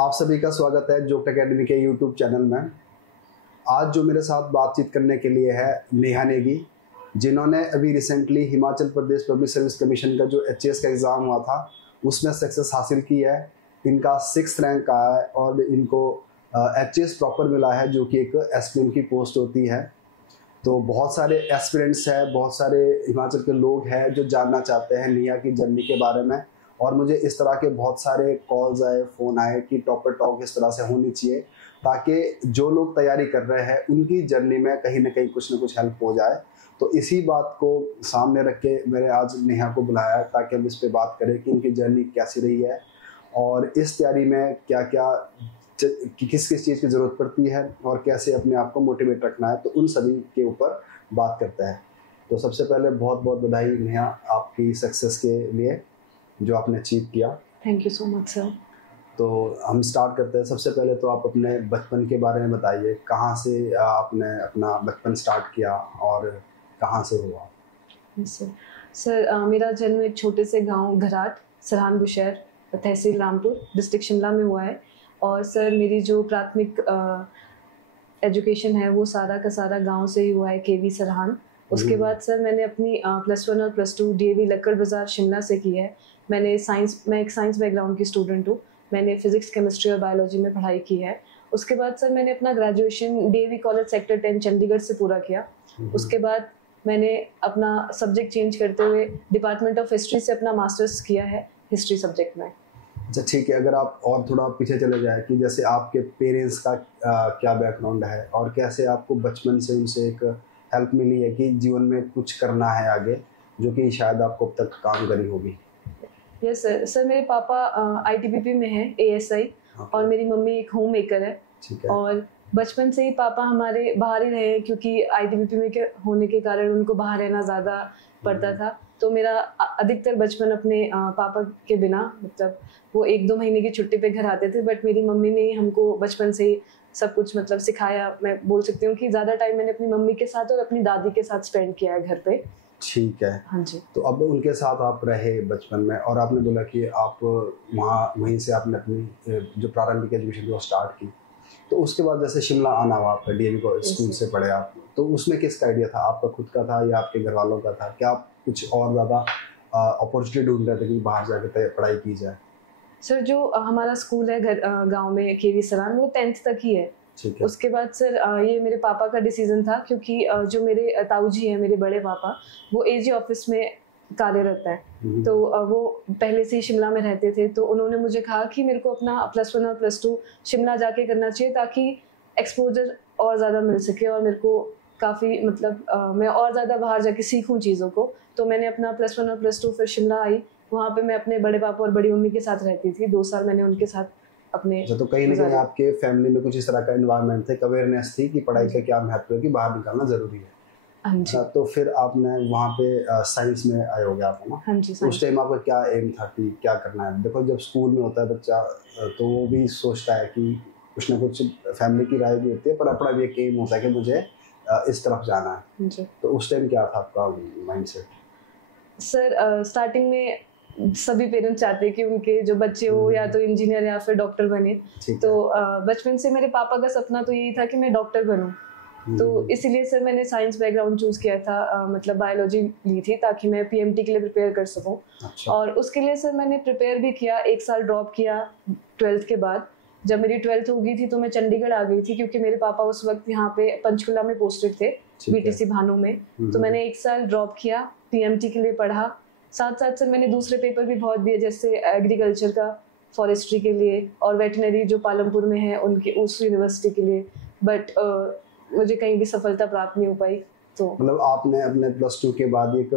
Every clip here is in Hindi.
आप सभी का स्वागत है जोक्ट एकेडमी के यूट्यूब चैनल में। आज जो मेरे साथ बातचीत करने के लिए है नेहा नेगी, जिन्होंने अभी recently Himachal Pradesh public service commission का जो HAS का एग्ज़ाम हुआ था उसमें सक्सेस हासिल की है। इनका 6th रैंक आया है और इनको HAS प्रॉपर मिला है, जो कि एक एस्पिरेंट की पोस्ट होती है। तो बहुत सारे एस्पिरेंट्स हैं, बहुत सारे हिमाचल के लोग हैं जो जानना चाहते हैं नेहा की जर्नी के बारे में, और मुझे इस तरह के बहुत सारे कॉल्स आए, फ़ोन आए कि टॉपर टॉक इस तरह से होनी चाहिए ताकि जो लोग तैयारी कर रहे हैं उनकी जर्नी में कहीं ना कहीं कुछ ना कुछ हेल्प हो जाए। तो इसी बात को सामने रख के मैंने आज नेहा को बुलाया ताकि हम इस पे बात करें कि उनकी जर्नी कैसी रही है और इस तैयारी में क्या क्या किस किस चीज़ की ज़रूरत पड़ती है और कैसे अपने आप को मोटिवेट रखना है। तो उन सभी के ऊपर बात करते हैं। तो सबसे पहले बहुत बहुत बधाई नेहा आपकी सक्सेस के लिए जो आपने अचीव किया। Thank you so much sir. तो हम स्टार्ट करते हैं। सबसे पहले तो आप अपने बचपन के बारे में बताइए, कहाँ से आपने अपना बचपन स्टार्ट किया और कहाँ से हुआ? सर मेरा जन्म एक छोटे से गांव घराट सरहान बुशहर तहसील रामपुर डिस्ट्रिक्ट शिमला में हुआ है। और सर मेरी जो प्राथमिक एजुकेशन है वो सारा का सारा गांव से ही हुआ है, KV सरहान। उसके बाद सर मैंने अपनी +1 और +2 DAV लक्कड़ बाज़ार शिमला से की है। मैं एक साइंस बैकग्राउंड की स्टूडेंट हूँ। मैंने फिजिक्स, केमिस्ट्री और बायोलॉजी में पढ़ाई की है। उसके बाद सर मैंने अपना graduation DAV college sector 10 Chandigarh से पूरा किया। उसके बाद मैंने अपना सब्जेक्ट चेंज करते हुए डिपार्टमेंट ऑफ हिस्ट्री से अपना मास्टर्स किया है हिस्ट्री सब्जेक्ट में। अच्छा ठीक है, अगर आप और थोड़ा पीछे चले जाए कि जैसे आपके पेरेंट्स का क्या बैकग्राउंड है और कैसे आपको बचपन से उनसे एक हेल्प मिली है कि जीवन में कुछ करना है आगे, जो कि शायद आपको अब तक काम करी होगी। यस सर मेरे पापा ITBP में है ASI और मेरी मम्मी एक होम मेकर है। ठीक है। और बचपन से ही पापा हमारे बाहर ही रहे क्योंकि ITBP में होने के कारण उनको बाहर रहना ज़्यादा पड़ता था। तो मेरा अधिकतर बचपन अपने पापा के बिना, मतलब वो 1-2 महीने की छुट्टी पे घर आते थे, बट मेरी मम्मी ने हमको बचपन से ही सब कुछ मतलब सिखाया। मैं बोल सकती हूँ कि ज़्यादा टाइम मैंने अपनी मम्मी के साथ और अपनी दादी के साथ स्पेंड किया है घर पे। ठीक है। हाँ जी। तो अब उनके साथ आप रहे बचपन में और आपने बोला कि आप वहीं से आपने अपनी जो प्रारंभिक एजुकेशन थी वो स्टार्ट की। तो उसके बाद जैसे शिमला आना हुआ आपका, DAV को स्कूल से पढ़े आप, तो उसमें किसका आइडिया था? आपका खुद का था या आपके घर वालों का था? क्या आप कुछ और ज़्यादा अपॉर्चुनिटी ढूंढ रहे थे कि बाहर जाकर पढ़ाई की जाए? सर जो हमारा स्कूल है गांव में KV सरहान, वो 10th तक ही है। उसके बाद सर ये मेरे पापा का डिसीजन था क्योंकि जो मेरे ताऊजी हैं, मेरे बड़े पापा, वो AG ऑफिस में कार्यरत है। तो वो पहले से ही शिमला में रहते थे। तो उन्होंने मुझे कहा कि मेरे को अपना +1 और +2 शिमला जाके करना चाहिए ताकि एक्सपोजर और ज़्यादा मिल सके और मेरे को काफ़ी मतलब मैं और ज़्यादा बाहर जाके सीखूं चीज़ों को। तो मैंने अपना +1 और +2 फिर शिमला आई। वहाँ पे मैं अपने बड़े पापा और बड़ी मम्मी के साथ रहती थी। 2 साल मैंने उनके साथ अपने। तो कहीं ना कहीं आपके फैमिली में कुछ इस तरह का एनवायरनमेंट था, अवेयरनेस थी कि पढ़ाई का क्या महत्व है, कि बाहर निकलना जरूरी है। हाँ जी। तो फिर आपने वहाँ पे साइंस में आए हो गया आप, है ना? हाँ जी। उस टाइम आपका क्या एम था कि क्या करना है? देखो जब स्कूल में होता है बच्चा तो वो भी सोचता है कि कुछ ना कुछ, फैमिली की राय भी होती है पर अपना भी एक एम होता है कि मुझे इस तरफ जाना है जी। तो उस टाइम क्या था आपका माइंडसेट? सर स्टार्टिंग में सभी पेरेंट्स चाहते हैं कि उनके जो बच्चे हो या तो इंजीनियर या फिर डॉक्टर बने। तो बचपन से मेरे पापा का सपना तो यही था कि मैं डॉक्टर बनूं। तो इसीलिए सर मैंने साइंस बैकग्राउंड चूज किया था, मतलब बायोलॉजी ली थी ताकि मैं PMT के लिए प्रिपेयर कर सकूं। अच्छा। और उसके लिए सर मैंने प्रिपेयर भी किया, 1 साल ड्रॉप किया 12th के बाद। जब मेरी 12th हो गई थी तो मैं चंडीगढ़ आ गई थी क्योंकि मेरे पापा उस वक्त यहाँ पे पंचकुला में पोस्टेड थे, BTC भानु में। तो मैंने 1 साल ड्रॉप किया, PMT के लिए पढ़ा। साथ साथ सर मैंने दूसरे पेपर भी बहुत दिए, जैसे एग्रीकल्चर का फॉरेस्ट्री के लिए और वेटनरी जो पालमपुर में है उनके उस यूनिवर्सिटी के लिए। बट मुझे कहीं भी सफलता प्राप्त नहीं हो पाई। तो मतलब आपने अपने +2 के बाद एक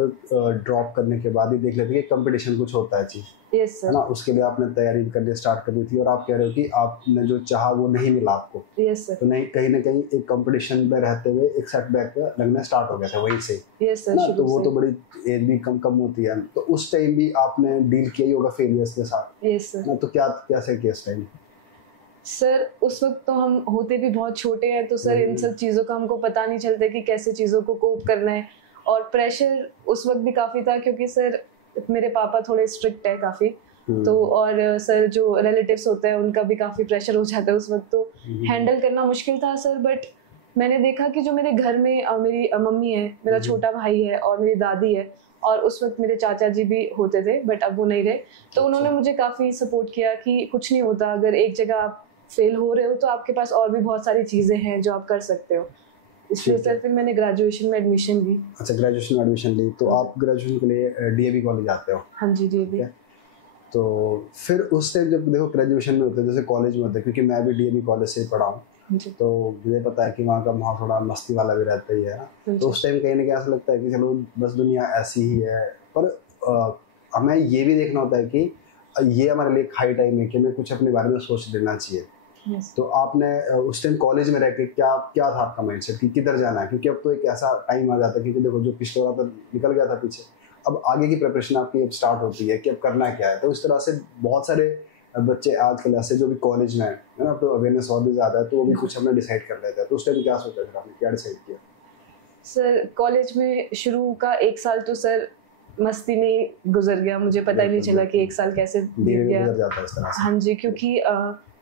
ड्रॉप करने के बाद ही देख लेते कि कंपटीशन कुछ होता है चीज़। Yes sir. है ना? उसके लिए आपने तैयारी करनी स्टार्ट कर दी थी और आप कह रहे हो कि आपने जो चाहा वो नहीं मिला आपको। Yes sir. तो नहीं, कहीं ना कहीं एक कंपटीशन में रहते हुए एक सेटबैक लगना स्टार्ट हो गया था वहीं से। Yes sir. तो वो तो बड़ी एज भी कम होती है, तो उस टाइम भी आपने डील किया ही होगा फेलियर्स के साथ। Yes sir. तो क्या कैसे किया उस टाइम? सर उस वक्त तो हम होते भी बहुत छोटे हैं, तो सर इन सब चीज़ों का हमको पता नहीं चलता कि कैसे चीज़ों को कोप करना है। और प्रेशर उस वक्त भी काफ़ी था क्योंकि सर मेरे पापा थोड़े स्ट्रिक्ट है काफ़ी। तो और सर जो रिलेटिव्स होते हैं उनका भी काफ़ी प्रेशर हो जाता है उस वक्त, तो हैंडल करना मुश्किल था सर। बट मैंने देखा कि जो मेरे घर में मेरी मम्मी है, मेरा छोटा भाई है और मेरी दादी है, और उस वक्त मेरे चाचा जी भी होते थे बट अब वो नहीं रहे, तो उन्होंने मुझे काफ़ी सपोर्ट किया कि कुछ नहीं होता, अगर एक जगह आप फेल हो रहे हो तो आपके पास और भी बहुत सारी चीज़ें हैं जो आप कर सकते हो। इसलिए सर फिर मैंने ग्रेजुएशन में एडमिशन ली। अच्छा, ग्रेजुएशन में एडमिशन ली, तो आप ग्रेजुएशन के लिए डीएवी कॉलेज आते हो? हाँ जी, डीएवी। तो फिर उस टाइम जब देखो ग्रेजुएशन में होते हैं जैसे कॉलेज में होते हैं, क्योंकि मैं भी डीएवी कॉलेज से पढ़ा हूँ, तो मुझे पता है कि वहाँ का माहौल थोड़ा मस्ती वाला भी रहता ही है ना। तो उस टाइम कहीं ना कहीं ऐसा लगता है कि चलो बस दुनिया ऐसी ही है, पर हमें ये भी देखना होता है कि ये हमारे लिए एक हाई टाइम है कि हमें कुछ अपने बारे में सोच लेना चाहिए। तो आपने उस टाइम कॉलेज में रह के क्या था आपका माइंडसेट कि किधर जाना है? क्योंकि अब तो एक ऐसा टाइम आ जाता है, क्योंकि देखो जो पिछले वाला तो निकल गया था पीछे, अब आगे की प्रिपरेशन आपकी अब स्टार्ट होती है कि अब करना क्या है। तो इस तरह से बहुत सारे बच्चे आजकल ऐसे जो भी कॉलेज में है ना, तो अवेयरनेस और भी ज़्यादा है, तो वो भी कुछ हमने डिसाइड कर लेते हैं। तो उस टाइम क्या सोचा था आपने, क्या डिसाइड किया? सर कॉलेज में शुरू का 1 साल तो सर मस्ती में ही गुजर गया, मुझे पता ही नहीं चला कि 1 साल कैसे बीत गया। हाँ जी, क्योंकि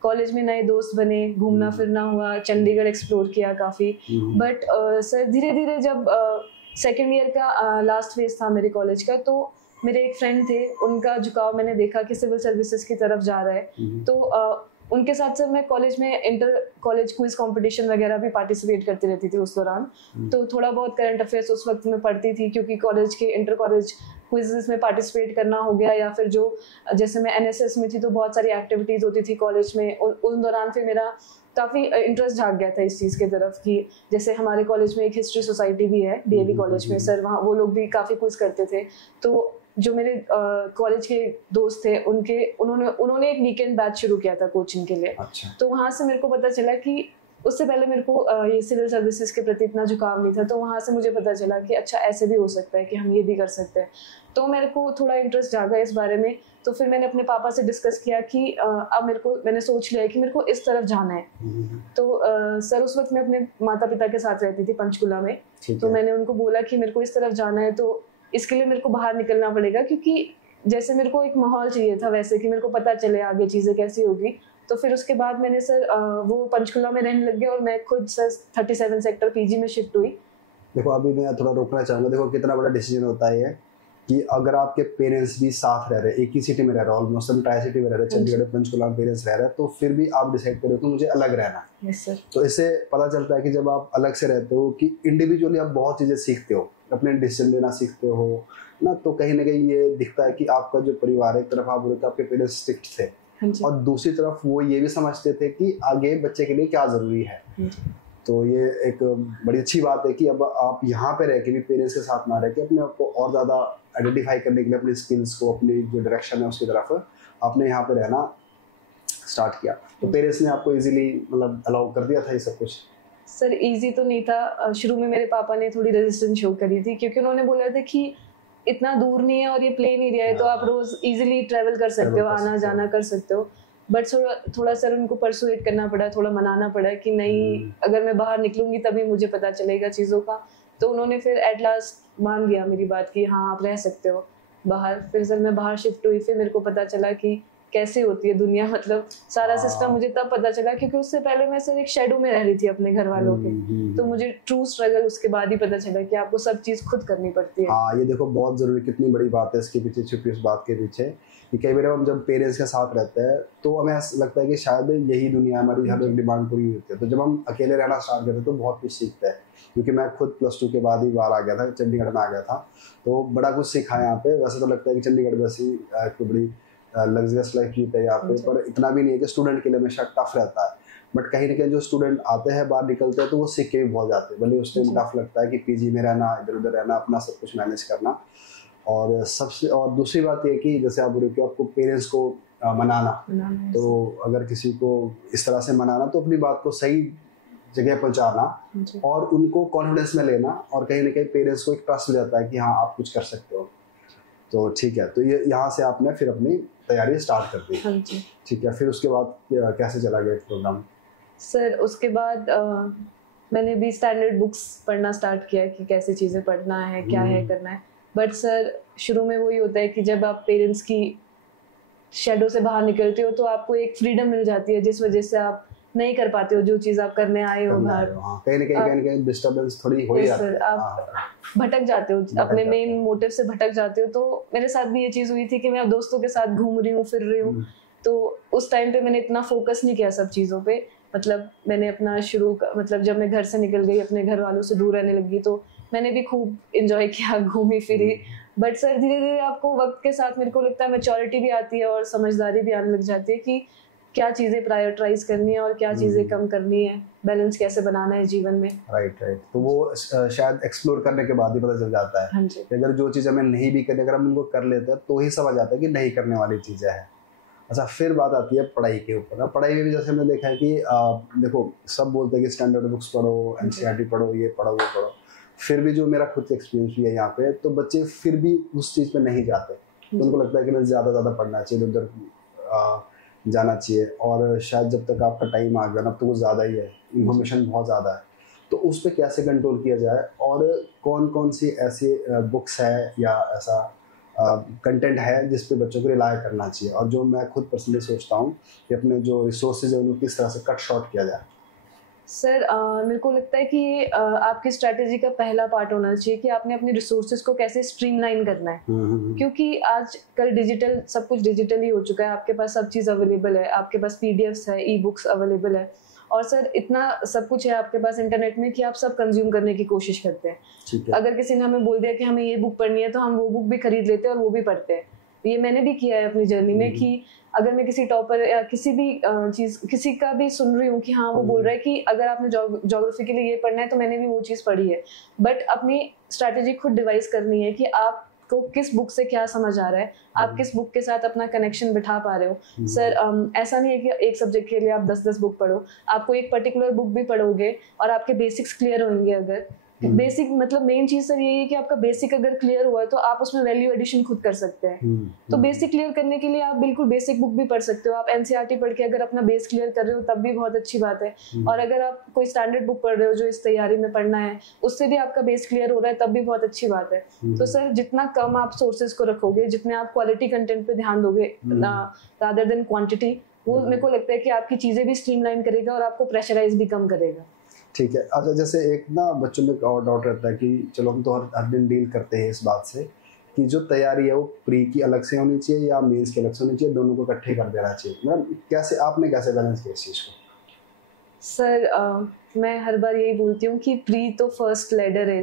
कॉलेज में नए दोस्त बने, घूमना फिरना हुआ, चंडीगढ़ एक्सप्लोर किया काफ़ी। बट सर धीरे धीरे जब सेकेंड ईयर का लास्ट फेज था मेरे कॉलेज का, तो मेरे एक फ्रेंड थे, उनका झुकाव मैंने देखा कि सिविल सर्विसेज की तरफ जा रहा है, तो उनके साथ सर मैं कॉलेज में इंटर कॉलेज क्विज कंपटीशन वगैरह भी पार्टिसिपेट करती रहती थी उस दौरान। तो थोड़ा बहुत करंट अफेयर्स उस वक्त में पढ़ती थी, क्योंकि कॉलेज के इंटर कॉलेज क्विज़ेस में पार्टिसिपेट करना हो गया, या फिर जो जैसे मैं एनएसएस में थी तो बहुत सारी एक्टिविटीज़ होती थी कॉलेज में, उस दौरान फिर मेरा काफ़ी इंटरेस्ट जाग गया था इस चीज़ की तरफ कि जैसे हमारे कॉलेज में एक हिस्ट्री सोसाइटी भी है डीएवी कॉलेज में सर, वहाँ वो लोग भी काफ़ी कुछ करते थे। तो जो मेरे कॉलेज के दोस्त थे उन्होंने एक वीकेंड बैच शुरू किया था कोचिंग के लिए। अच्छा। तो वहाँ से मेरे को पता चला कि उससे पहले मेरे को ये सिविल सर्विसेज के प्रति इतना झुकाव नहीं था, तो वहाँ से मुझे पता चला कि अच्छा ऐसे भी हो सकता है कि हम ये भी कर सकते हैं। तो मेरे को थोड़ा इंटरेस्ट जागा इस बारे में। तो फिर मैंने अपने पापा से डिस्कस किया कि अब मैंने सोच लिया है कि मेरे को इस तरफ जाना है। तो सर उस वक्त मैं अपने माता पिता के साथ रहती थी पंचकुला में, तो मैंने उनको बोला कि मेरे को इस तरफ जाना है, तो इसके लिए मेरे को बाहर निकलना पड़ेगा, क्योंकि जैसे मेरे को एक माहौल चाहिए था वैसे कि मेरे को पता चले आगे चीज़ें कैसी होगी। तो फिर उसके बाद मैंने सर वो पंचकुला में रहने लग गया और मैं खुद सर 37 सेक्टर पीजी में शिफ्ट हुई। देखो अभी मैं थोड़ा रोकना चाहूँगा, देखो कितना बड़ा डिसीजन होता है ये कि अगर आपके पेरेंट्स भी साथ रह रहे, एक ही सिटी में रह रहे, ऑलमोस्ट हम ट्राई सिटी में रह रहे, चंडीगढ़ पंचकुला में पेरेंट्स रह रहे, तो फिर भी आप डिसाइड करो कि मुझे अलग रहना है। Yes sir. तो इससे पता चलता है कि जब आप अलग से रहते हो कि इंडिविजुअली आप बहुत चीज़ें सीखते हो, अपने डिसीजन लेना सीखते हो ना, तो कहीं ना कहीं ये दिखता है कि आपका जो परिवार है, एक तरफ आप बोले तो आपके पेरेंट्स स्ट्रिक्ट थे और दूसरी तरफ वो ये भी समझते थे कि आगे बच्चे के लिए क्या ज़रूरी है। तो ये एक बड़ी अच्छी बात है कि अब आप यहाँ पे रह के भी पेरेंट्स के साथ ना रह के अपने आप को और ज़्यादा आइडेंटिफाई करने के लिए अपनी स्किल्स को, अपनी जो डायरेक्शन है उसकी तरफ आपने यहाँ पे रहना स्टार्ट किया। तो पेरेंट्स ने आपको इजीली मतलब अलाउ कर दिया था ये सब कुछ? सर इजी तो नहीं था, शुरू में मेरे पापा ने थोड़ी रेजिस्टेंस शो करी थी, क्योंकि उन्होंने बोला था कि इतना दूर नहीं है और ये प्लेन एरिया है, तो आप रोज इजीली ट्रैवल कर सकते हो, आना जाना कर सकते हो। बट थोड़ा सर उनको परसुएट करना पड़ा, थोड़ा मनाना पड़ा कि नहीं, अगर मैं बाहर निकलूंगी तभी मुझे पता चलेगा चीज़ों का। तो उन्होंने फिर एट लास्ट मान गया मेरी बात कि हाँ आप रह सकते हो बाहर। फिर सर मैं बाहर शिफ्ट हुई, फिर मेरे को पता चला कि कैसे होती है दुनिया, मतलब सारा सिस्टम मुझे तब पता चला, क्योंकि उससे पहले मैं सिर्फ एक शेडो में रह रही थी अपने घर वालों के। तो मुझे ट्रू स्ट्रगल उसके बाद ही पता चला कि आपको सब चीज़ खुद करनी पड़ती है। हाँ, ये देखो बहुत ज़रूरी, कितनी बड़ी बात है इसके पीछे, छुपी उस बात के पीछे कि कई बार हम जब पेरेंट्स के साथ रहते हैं तो हमें ऐसा लगता है कि शायद यही दुनिया हमारी हर एक डिमांड पूरी होती है। तो जब हम अकेले रहना स्टार्ट करते हैं तो बहुत कुछ सीखते हैं, क्योंकि मैं खुद +2 के बाद ही बाहर आ गया था, चंडीगढ़ में आ गया था, तो बड़ा कुछ सीखा है यहाँ पे। वैसे तो लगता है कि चंडीगढ़ वैसी एक बड़ी लग्जरियस लाइफ जीते है यहाँ पे, पर इतना भी नहीं है कि स्टूडेंट के लिए हमेशा टफ रहता है। बट कहीं ना कहीं जो स्टूडेंट आते हैं बाहर निकलते हैं तो वो सीख के भी बहुत जाते हैं, भले उस टाइम टफ लगता है कि पीजी में रहना, इधर उधर रहना, अपना सब कुछ मैनेज करना। और सबसे और दूसरी बात ये कि जैसे आप बोल रहे हो कि आपको पेरेंट्स को मनाना, तो अगर किसी को इस तरह से मनाना तो अपनी बात को सही जगह पहुंचाना और उनको कॉन्फिडेंस में लेना, और कहीं ना कहीं पेरेंट्स को एक ट्रस्ट हो जाता है कि हाँ आप कुछ कर सकते हो। तो ठीक है, तो ये यहाँ से आपने फिर अपनी तैयारी स्टार्ट कर दी। हाँ जी। ठीक है, फिर उसके बाद कैसे चला गया प्रोग्राम? सर उसके बाद मैंने भी स्टैंडर्ड बुक्स पढ़ना स्टार्ट किया कि कैसे चीज़ें पढ़ना है, क्या है करना है। बट सर शुरू में वही होता है कि जब आप पेरेंट्स की शेडो से बाहर निकलते हो तो आपको एक फ्रीडम मिल जाती है, जिस वजह से आप नहीं कर पाते हो जो चीज आप करने आए हो बाहर। कहीं ना कहीं डिस्टर्बेंस थोड़ी हो ही जाती है, आप भटक जाते हो, अपने मेन मोटिव से भटक जाते हो। तो मेरे साथ भी ये चीज हुई थी कि मैं अब दोस्तों के साथ घूम रही हूँ, फिर रही हूँ, तो उस टाइम पे मैंने इतना फोकस नहीं किया सब चीज़ों पे। मतलब मैंने अपना मतलब जब मैं घर से निकल गई, अपने घर वालों से दूर रहने लगी, तो मैंने भी खूब इंजॉय किया, घूमी फिरी। बट सर धीरे धीरे आपको वक्त के साथ मेरे को लगता है मैच्योरिटी भी आती है और समझदारी भी आने लग जाती है कि क्या चीज़ें प्रायोरिटाइज करनी है और क्या चीज़ें कम करनी है, बैलेंस कैसे बनाना है जीवन में। राइट। तो वो शायद एक्सप्लोर करने के बाद ही पता चल जाता है। हाँ जी। अगर जो चीज़ हमें नहीं भी करनी, अगर हम उनको कर लेते हैं तो ही समझ आता है कि नहीं करने वाली चीज़ें हैं। अच्छा, फिर बात आती है पढ़ाई के ऊपर। पढ़ाई में भी जैसे हमने देखा है कि देखो सब बोलते हैं कि स्टैंडर्ड बुक्स पढ़ो, एनसीईआरटी पढ़ो, ये पढ़ो वो पढ़ो। फिर भी जो मेरा खुद एक्सपीरियंस भी है यहाँ पे, तो बच्चे फिर भी उस चीज़ पे नहीं जाते। तो उनको लगता है कि मैं ज़्यादा पढ़ना चाहिए, उधर जाना चाहिए। और शायद जब तक आपका टाइम आ गया ना, तो वो ज़्यादा ही है, इन्फॉर्मेशन बहुत ज़्यादा है। तो उस पर कैसे कंट्रोल किया जाए, और कौन कौन सी ऐसी बुक्स है या ऐसा कंटेंट है जिस पे बच्चों को रिलाय करना चाहिए, और जो मैं खुद पर्सनली सोचता हूँ कि अपने जो रिसोर्सेज है उनको किस तरह से कट शॉर्ट किया जाए। सर मेरे को लगता है कि ये आपकी स्ट्रैटेजी का पहला पार्ट होना चाहिए कि आपने अपने रिसोर्सेज को कैसे स्ट्रीमलाइन करना है। क्योंकि आज कल डिजिटल, सब कुछ डिजिटल ही हो चुका है, आपके पास सब चीज़ अवेलेबल है, आपके पास पीडीएफ्स है, ई बुक्स अवेलेबल है, और सर इतना सब कुछ है आपके पास इंटरनेट में कि आप सब कंज्यूम करने की कोशिश करते हैं। अगर किसी ने हमें बोल दिया कि हमें ये बुक पढ़नी है तो हम वो बुक भी खरीद लेते हैं और वो भी पढ़ते हैं। ये मैंने भी किया है अपनी जर्नी में कि अगर मैं किसी टॉपर या किसी भी चीज़ किसी का भी सुन रही हूँ कि हाँ वो बोल रहा है कि अगर आपने ज्योग्राफी के लिए ये पढ़ना है, तो मैंने भी वो चीज़ पढ़ी है। बट अपनी स्ट्रैटेजी खुद डिवाइस करनी है कि आपको किस बुक से क्या समझ आ रहा है, आप किस बुक के साथ अपना कनेक्शन बिठा पा रहे हो। सर ऐसा नहीं है कि एक सब्जेक्ट के लिए आप 10-10 बुक पढ़ो, आपको एक पर्टिकुलर बुक भी पढ़ोगे और आपके बेसिक्स क्लियर होंगे। अगर बेसिक मतलब मेन चीज सर यही है कि आपका बेसिक अगर क्लियर हुआ है तो आप उसमें वैल्यू एडिशन खुद कर सकते हैं। तो बेसिक क्लियर करने के लिए आप बिल्कुल बेसिक बुक भी पढ़ सकते हो। आप एनसीईआरटी पढ़ के अगर अपना बेस क्लियर कर रहे हो तब भी बहुत अच्छी बात है। और अगर आप कोई स्टैंडर्ड बुक पढ़ रहे हो जो इस तैयारी में पढ़ना है, उससे भी आपका बेस क्लियर हो रहा है, तब भी बहुत अच्छी बात है। तो सर जितना कम आप सोर्सेज को रखोगे, जितने आप क्वालिटी कंटेंट पे ध्यान दोगे रादर देन क्वांटिटी, वो मेरे को लगता है कि आपकी चीजें भी स्ट्रीमलाइन करेगा और आपको प्रेशराइज भी कम करेगा। ठीक है। अच्छा, जैसे एक ना बच्चों में और डाउट रहता है कि चलो हम तो हर दिन डील करते हैं इस बात से कि जो तैयारी है वो प्री की अलग से होनी चाहिए या मेंस की अलग से होनी चाहिए, दोनों को इकट्ठे कर देना चाहिए। मतलब कैसे आपने बैलेंस किया इस चीज़ को? सर मैं हर बार यही बोलती हूँ कि प्री तो फर्स्ट लेडर है।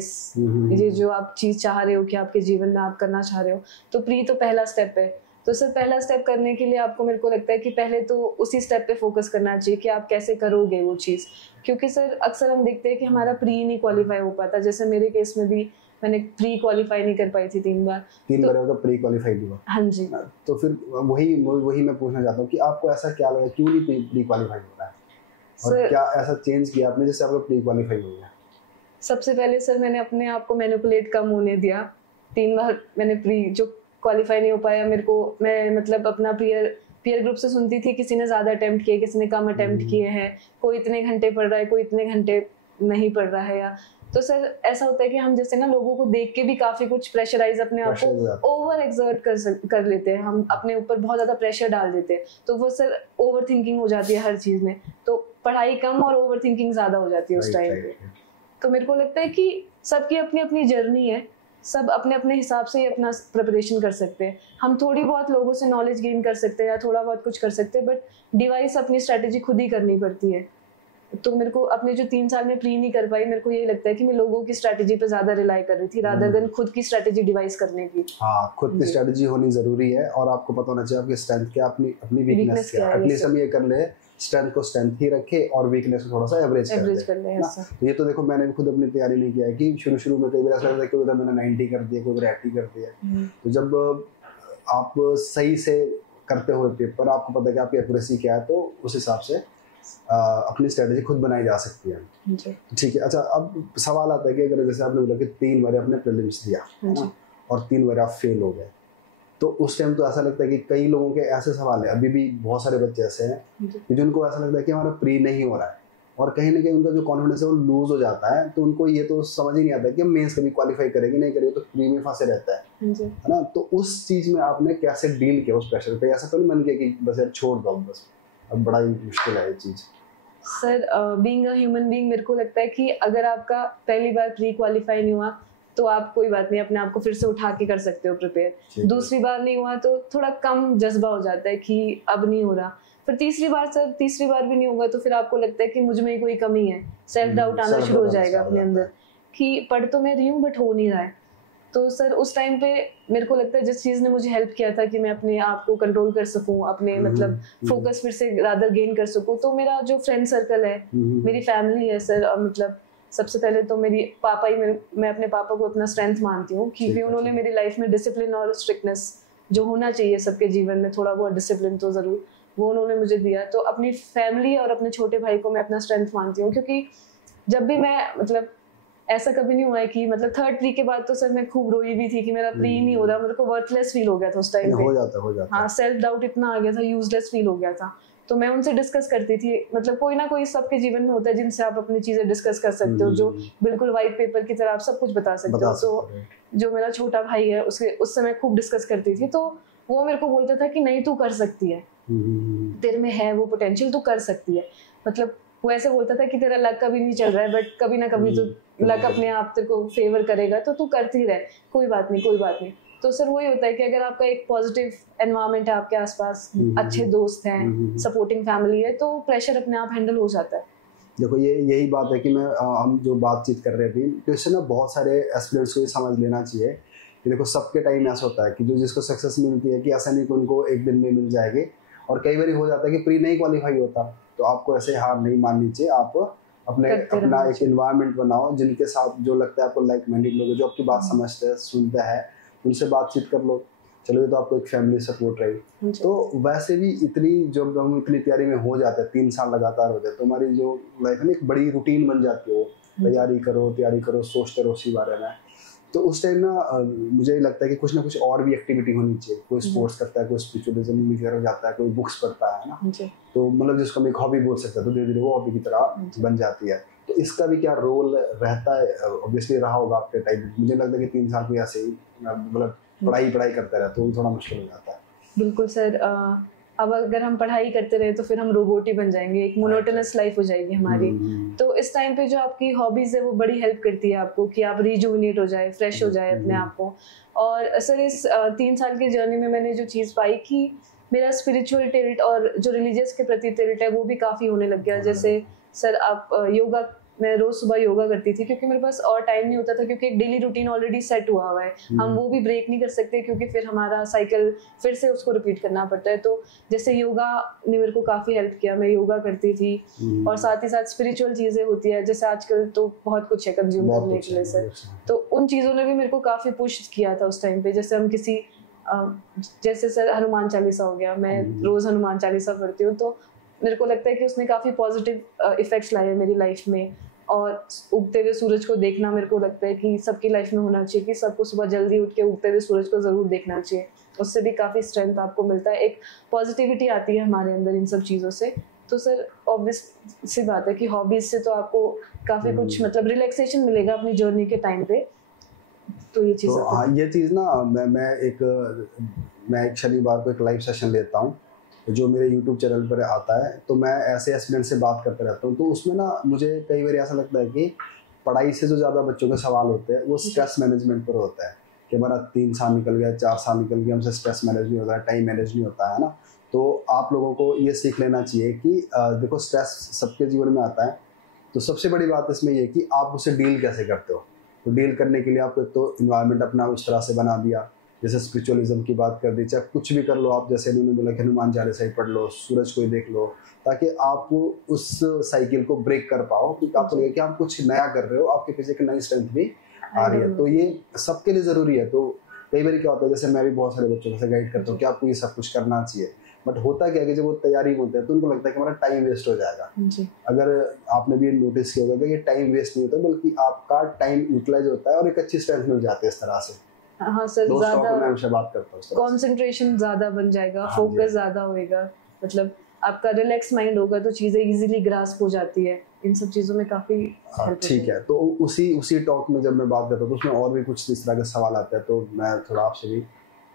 ये जो आप चीज़ चाह रहे हो कि आपके जीवन में आप करना चाह रहे हो, तो प्री तो पहला स्टेप है। तो सर पहला स्टेप करने के लिए आपको, मेरे को लगता है कि पहले तो उसी स्टेप पे फोकस करना चाहिए कि आप कैसे करोगे वो चीज़। क्योंकि सर अक्सर हम देखते हैं कि हमारा प्री नहीं क्वालिफाई हो पाता। जैसे मेरे केस में भी मैंने प्री क्वालिफाई नहीं कर पाई थी 3 बार। 3 बार का प्री क्वालिफाई हुआ? हाँ जी। तो फिर वही मैं पूछना चाहता हूँ कि आपको ऐसा क्या लगा, क्यों नहीं प्री क्वालिफाई हो रहा है, और क्या ऐसा चेंज किया आपने जिससे आपका प्री क्वालिफाई हो गया? सबसे पहले सर मैंने अपने आप को मैनिपुलेट कम होने दिया। 3 बार मैंने प्री जो क्वालिफाई नहीं हो पाया मेरे को, मैं मतलब अपना पीयर ग्रुप से सुनती थी किसी ने ज़्यादा अटेम्प्ट किए, किसी ने कम अटेम्प्ट किए हैं, कोई इतने घंटे पढ़ रहा है, कोई इतने घंटे नहीं पढ़ रहा है। या तो सर ऐसा होता है कि हम जैसे ना लोगों को देख के भी काफ़ी कुछ प्रेशराइज अपने आप को ओवर एक्सर्ट कर लेते हैं, हम अपने ऊपर बहुत ज़्यादा प्रेशर डाल देते हैं। तो वो सर ओवर थिंकिंग हो जाती है हर चीज़ में, तो पढ़ाई कम और ओवर थिंकिंग ज़्यादा हो जाती है उस टाइम पे। तो मेरे को लगता है कि सबकी अपनी अपनी जर्नी है, सब अपने अपने हिसाब से ही अपना प्रिपरेशन कर सकते हैं। हम थोड़ी बहुत लोगों से नॉलेज गेन कर सकते हैं या थोड़ा बहुत कुछ कर सकते हैं, बट डिवाइस अपनी स्ट्रैटेजी खुद ही करनी पड़ती है। तो मेरे को अपने जो 3 साल में प्री नहीं कर पाई, मेरे को यही लगता है कि मैं लोगों की स्ट्रैटेजी पे ज्यादा रिलाई कर रही थी रादर देन खुद की स्ट्रैटेजी डिवाइस करने की। हाँ, खुद की स्ट्रैटेजी होनी जरूरी है, और आपको पता होना चाहिए आपकी स्ट्रेंथ क्या, अपनी वीकनेस क्या है। एटलीस्ट हम ये कर ले, स्ट्रेंथ को स्ट्रेंथ ही रखे और वीकनेस को थोड़ा सा एवरेज कर ले। तो ये तो देखो मैंने भी खुद अपनी तैयारी नहीं किया है कि शुरू में कई बार ऐसा लगता है कि उधर मैंने 90 कर दिया, कोई 80 कर दिया। तो जब आप सही से करते हो पेपर, आपको पता है कि आपकी एक्यूरेसी क्या है, तो उस हिसाब से अपनी स्ट्रेटेजी खुद बनाई जा सकती है। ठीक है। अच्छा, अब सवाल आता है कि अगर जैसे आपने बोला कि 3 बार आपने प्रीलिम्स दिया और 3 बार आप फेल हो गए, तो उस टाइम तो ऐसा लगता है कि कई लोगों के ऐसे सवाल है, अभी भी बहुत सारे बच्चे ऐसे हैं कि जिनको ऐसा लगता है कि हमारा प्री नहीं हो रहा है और कहीं ना कहीं उनका जो कॉन्फिडेंस है वो लूज हो जाता है, तो उनको ये तो समझ ही नहीं आता कि मेंस कभी क्वालिफाई करेंगे नहीं करेंगे, तो प्री में फंसे रहता है ना। तो उस चीज में आपने कैसे डील किया उस प्रेशर पे? ऐसा तो नहीं मन किया कि बस यार छोड़ दो बस, अब बड़ा ही मुश्किल है ये चीज? Sir being a human being मेरे को लगता है कि अगर आपका पहली बार प्री क्वालिफाई नहीं हुआ तो आप कोई बात नहीं, अपने आप को फिर से उठा के कर सकते हो प्रिपेयर। दूसरी बार नहीं हुआ तो थोड़ा कम जज्बा हो जाता है कि अब नहीं हो रहा। फिर तीसरी बार भी नहीं होगा तो फिर आपको लगता है कि मुझ में ही कोई कमी है, सेल्फ डाउट आना शुरू हो जाएगा अपने अंदर कि पढ़ तो मैं रही हूँ बट हो नहीं रहा है। तो सर उस टाइम पे मेरे को लगता है जिस चीज़ ने मुझे हेल्प किया था कि मैं अपने आप को कंट्रोल कर सकूं, अपने मतलब फोकस फिर से रादर गेन कर सकूं, तो मेरा जो फ्रेंड सर्कल है, मेरी फैमिली है सर। मतलब सबसे पहले तो मेरी पापा ही, मैं अपने पापा को अपना स्ट्रेंथ मानती हूँ क्योंकि उन्होंने मेरी लाइफ में डिसिप्लिन और स्ट्रिक्टनेस जो होना चाहिए सबके जीवन में, थोड़ा बहुत डिसिप्लिन तो ज़रूर, वो उन्होंने मुझे दिया। तो अपनी फैमिली और अपने छोटे भाई को मैं अपना स्ट्रेंथ मानती हूँ, क्योंकि जब भी मैं मतलब ऐसा कभी नहीं हुआ है कि मतलब थर्ड प्री के बाद तो सर मैं खूब रोई भी थी कि मेरा प्री नहीं हो रहा, मेरे को वर्थलेस फील हो गया था उस टाइम पे। हो जाता हाँ, सेल्फ डाउट इतना आ गया था, यूजलेस फील हो गया था। तो मैं उनसे डिस्कस करती थी, मतलब कोई ना कोई सबके जीवन में होता है जिनसे आप अपनी चीजें डिस्कस कर सकते हो, जो बिल्कुल व्हाइट पेपर की तरह आप सब कुछ बता सकते हो। तो जो मेरा छोटा भाई है उससे मैं खूब डिस्कस करती थी, तो वो मेरे को बोलता था कि नहीं तू कर सकती है, तेरे में है वो पोटेंशियल, तू कर सकती है। मतलब वो ऐसे बोलता था कि तेरा लक कभी नहीं चल रहा है बट कभी ना कभी तो लक अपने आप तेरे को फेवर करेगा, तो तू करती रहे, कोई बात नहीं। तो सर वही होता है कि अगर आपका एक पॉजिटिव एनवायरनमेंट है आपके आसपास, अच्छे दोस्त हैं, सपोर्टिंग फैमिली है, तो प्रेशर अपने आप हैंडल हो जाता है। देखो यही बात है कि हम जो बातचीत कर रहे थे तो इससे ना बहुत सारे एस्पिरेंट्स को ये समझ लेना चाहिए कि देखो सबके टाइम ऐसा होता है कि जो जिसको सक्सेस मिलती है कि ऐसा नहीं कि उनको एक दिन में मिल जाएगी, और कई बार हो जाता है कि प्री नहीं क्वालिफाई होता, तो आपको ऐसे हार नहीं माननी चाहिए। आप अपना एक एनवायरनमेंट बनाओ जिनके साथ जो लगता है आपको लाइक माइंडेड लोग जो आपकी बात समझते हैं, सुनते हैं, उनसे बातचीत कर लो। चलो ये तो आपको एक फैमिली सपोर्ट रही। तो वैसे भी जब हम इतनी तैयारी में हो जाते हैं, 3 साल लगातार हो जाए, तो हमारी जो लाइफ में एक बड़ी रूटीन बन जाती है, तैयारी करो, सोचते रहो उसी बारे में। तो उस टाइम ना मुझे लगता है कि कुछ ना कुछ और भी एक्टिविटी होनी चाहिए। कोई स्पोर्ट्स करता है, कोई स्पिरिचुअलिज्म में की जाता है, कोई बुक्स पढ़ता है ना, तो मतलब जिसको हम एक हॉबी बोल सकते हैं, तो धीरे धीरे वो हॉबी की तरह बन जाती है। तो इसका भी क्या रोल रहता है? ऑब्वियसली रहा होगा आपके टाइम। मुझे लगता है कि 3 साल भी ऐसे ही मतलब पढ़ाई करते रहे तो थोड़ा मुश्किल हो जाता है। बिल्कुल सर, अब अगर हम पढ़ाई करते रहे तो फिर हम रोबोट ही बन जाएंगे, एक मोनोटोनस लाइफ हो जाएगी हमारी। तो इस टाइम पे जो आपकी हॉबीज है वो बड़ी हेल्प करती है आपको कि आप रिजुविनेट हो जाए, फ्रेश हो जाए अपने आप को। और सर इस 3 साल की जर्नी में मैंने जो चीज़ पाई कि मेरा स्पिरिचुअल टिल्ट और जो रिलीजियस के प्रति टिल्ट है वो भी काफ़ी होने लग गया। जैसे सर आप योगा, मैं रोज सुबह योगा करती थी क्योंकि मेरे पास और टाइम नहीं होता था, क्योंकि एक डेली रूटीन ऑलरेडी सेट हुआ है, हम वो भी ब्रेक नहीं कर सकते क्योंकि फिर हमारा साइकिल फिर से उसको रिपीट करना पड़ता है। तो जैसे योगा ने मेरे को काफ़ी हेल्प किया, मैं योगा करती थी। और साथ ही साथ स्पिरिचुअल चीज़ें होती है, जैसे आजकल तो बहुत कुछ है कंज्यूम करने के लिए सर, तो उन चीज़ों ने भी मेरे को काफ़ी पुश किया था उस टाइम पे। जैसे हम किसी जैसे सर हनुमान चालीसा हो गया, मैं रोज़ हनुमान चालीसा पढ़ती हूँ, तो मेरे को लगता है कि उसने काफ़ी पॉजिटिव इफेक्ट्स लाए मेरी लाइफ में। और उगते हुए सूरज को देखना मेरे को लगता है कि सबकी लाइफ में होना चाहिए, कि सबको सुबह जल्दी उठ के उगते हुए सूरज को ज़रूर देखना चाहिए, उससे भी काफ़ी स्ट्रेंथ आपको मिलता है, एक पॉजिटिविटी आती है हमारे अंदर इन सब चीज़ों से। तो सर ऑब्वियस सी बात है कि हॉबीज से तो आपको काफ़ी कुछ मतलब रिलैक्सेशन मिलेगा अपनी जर्नी के टाइम पे। तो ये चीज़, हाँ, ये चीज़ ना मैं एक शनिवार को एक लाइव सेशन लेता हूँ जो मेरे YouTube चैनल पर आता है, तो मैं ऐसे एस्पिरेंट से बात करते रहता हूँ। तो उसमें ना मुझे कई बार ऐसा लगता है कि पढ़ाई से जो ज़्यादा बच्चों के सवाल होते हैं वो स्ट्रेस मैनेजमेंट पर होता है कि हमारा 3 साल निकल गया, 4 साल निकल गया, हमसे स्ट्रेस मैनेज नहीं होता है, टाइम मैनेज नहीं होता है ना। तो आप लोगों को ये सीख लेना चाहिए कि देखो स्ट्रेस सबके जीवन में आता है, तो सबसे बड़ी बात इसमें ये कि आप उसे डील कैसे करते हो। तो डील करने के लिए आपको एक तो इन्वायरमेंट अपना उस तरह से बना दिया, जैसे स्पिरिचुअलिज्म की बात कर दी, चाहे कुछ भी कर लो आप, जैसे इन्होंने बोला कि हनुमान चालीसा ही पढ़ लो, सूरज को ही देख लो, ताकि आप उस साइकिल को ब्रेक कर पाओ, क्योंकि आपको लगे कि आप कुछ नया कर रहे हो, आपके पीछे एक नई स्ट्रेंथ भी आ रही है। तो ये सबके लिए ज़रूरी है। तो कई बार क्या होता है, जैसे मैं भी बहुत सारे बच्चों को गाइड करता हूँ कि आपको ये सब कुछ करना चाहिए, बट होता क्या है कि जब वो तैयारी में होते हैं तो उनको लगता है कि हमारा टाइम वेस्ट हो जाएगा। अगर आपने भी नोटिस किया होगा कि ये टाइम वेस्ट नहीं होता, बल्कि आपका टाइम यूटिलाइज होता है और एक अच्छी स्ट्रेंथ मिल जाती है इस तरह से। हाँ सर, ज़्यादा बात करता हूँ, कंसंट्रेशन ज़्यादा बन जाएगा, फोकस ज़्यादा होएगा, मतलब आपका रिलैक्स माइंड होगा तो चीज़ें इजीली ग्रास्प हो जाती है। इन सब चीज़ों में काफ़ी ठीक है। तो उसी टॉक में जब मैं बात करता हूँ तो उसमें और भी कुछ इस तरह के सवाल आते हैं, तो मैं थोड़ा आपसे भी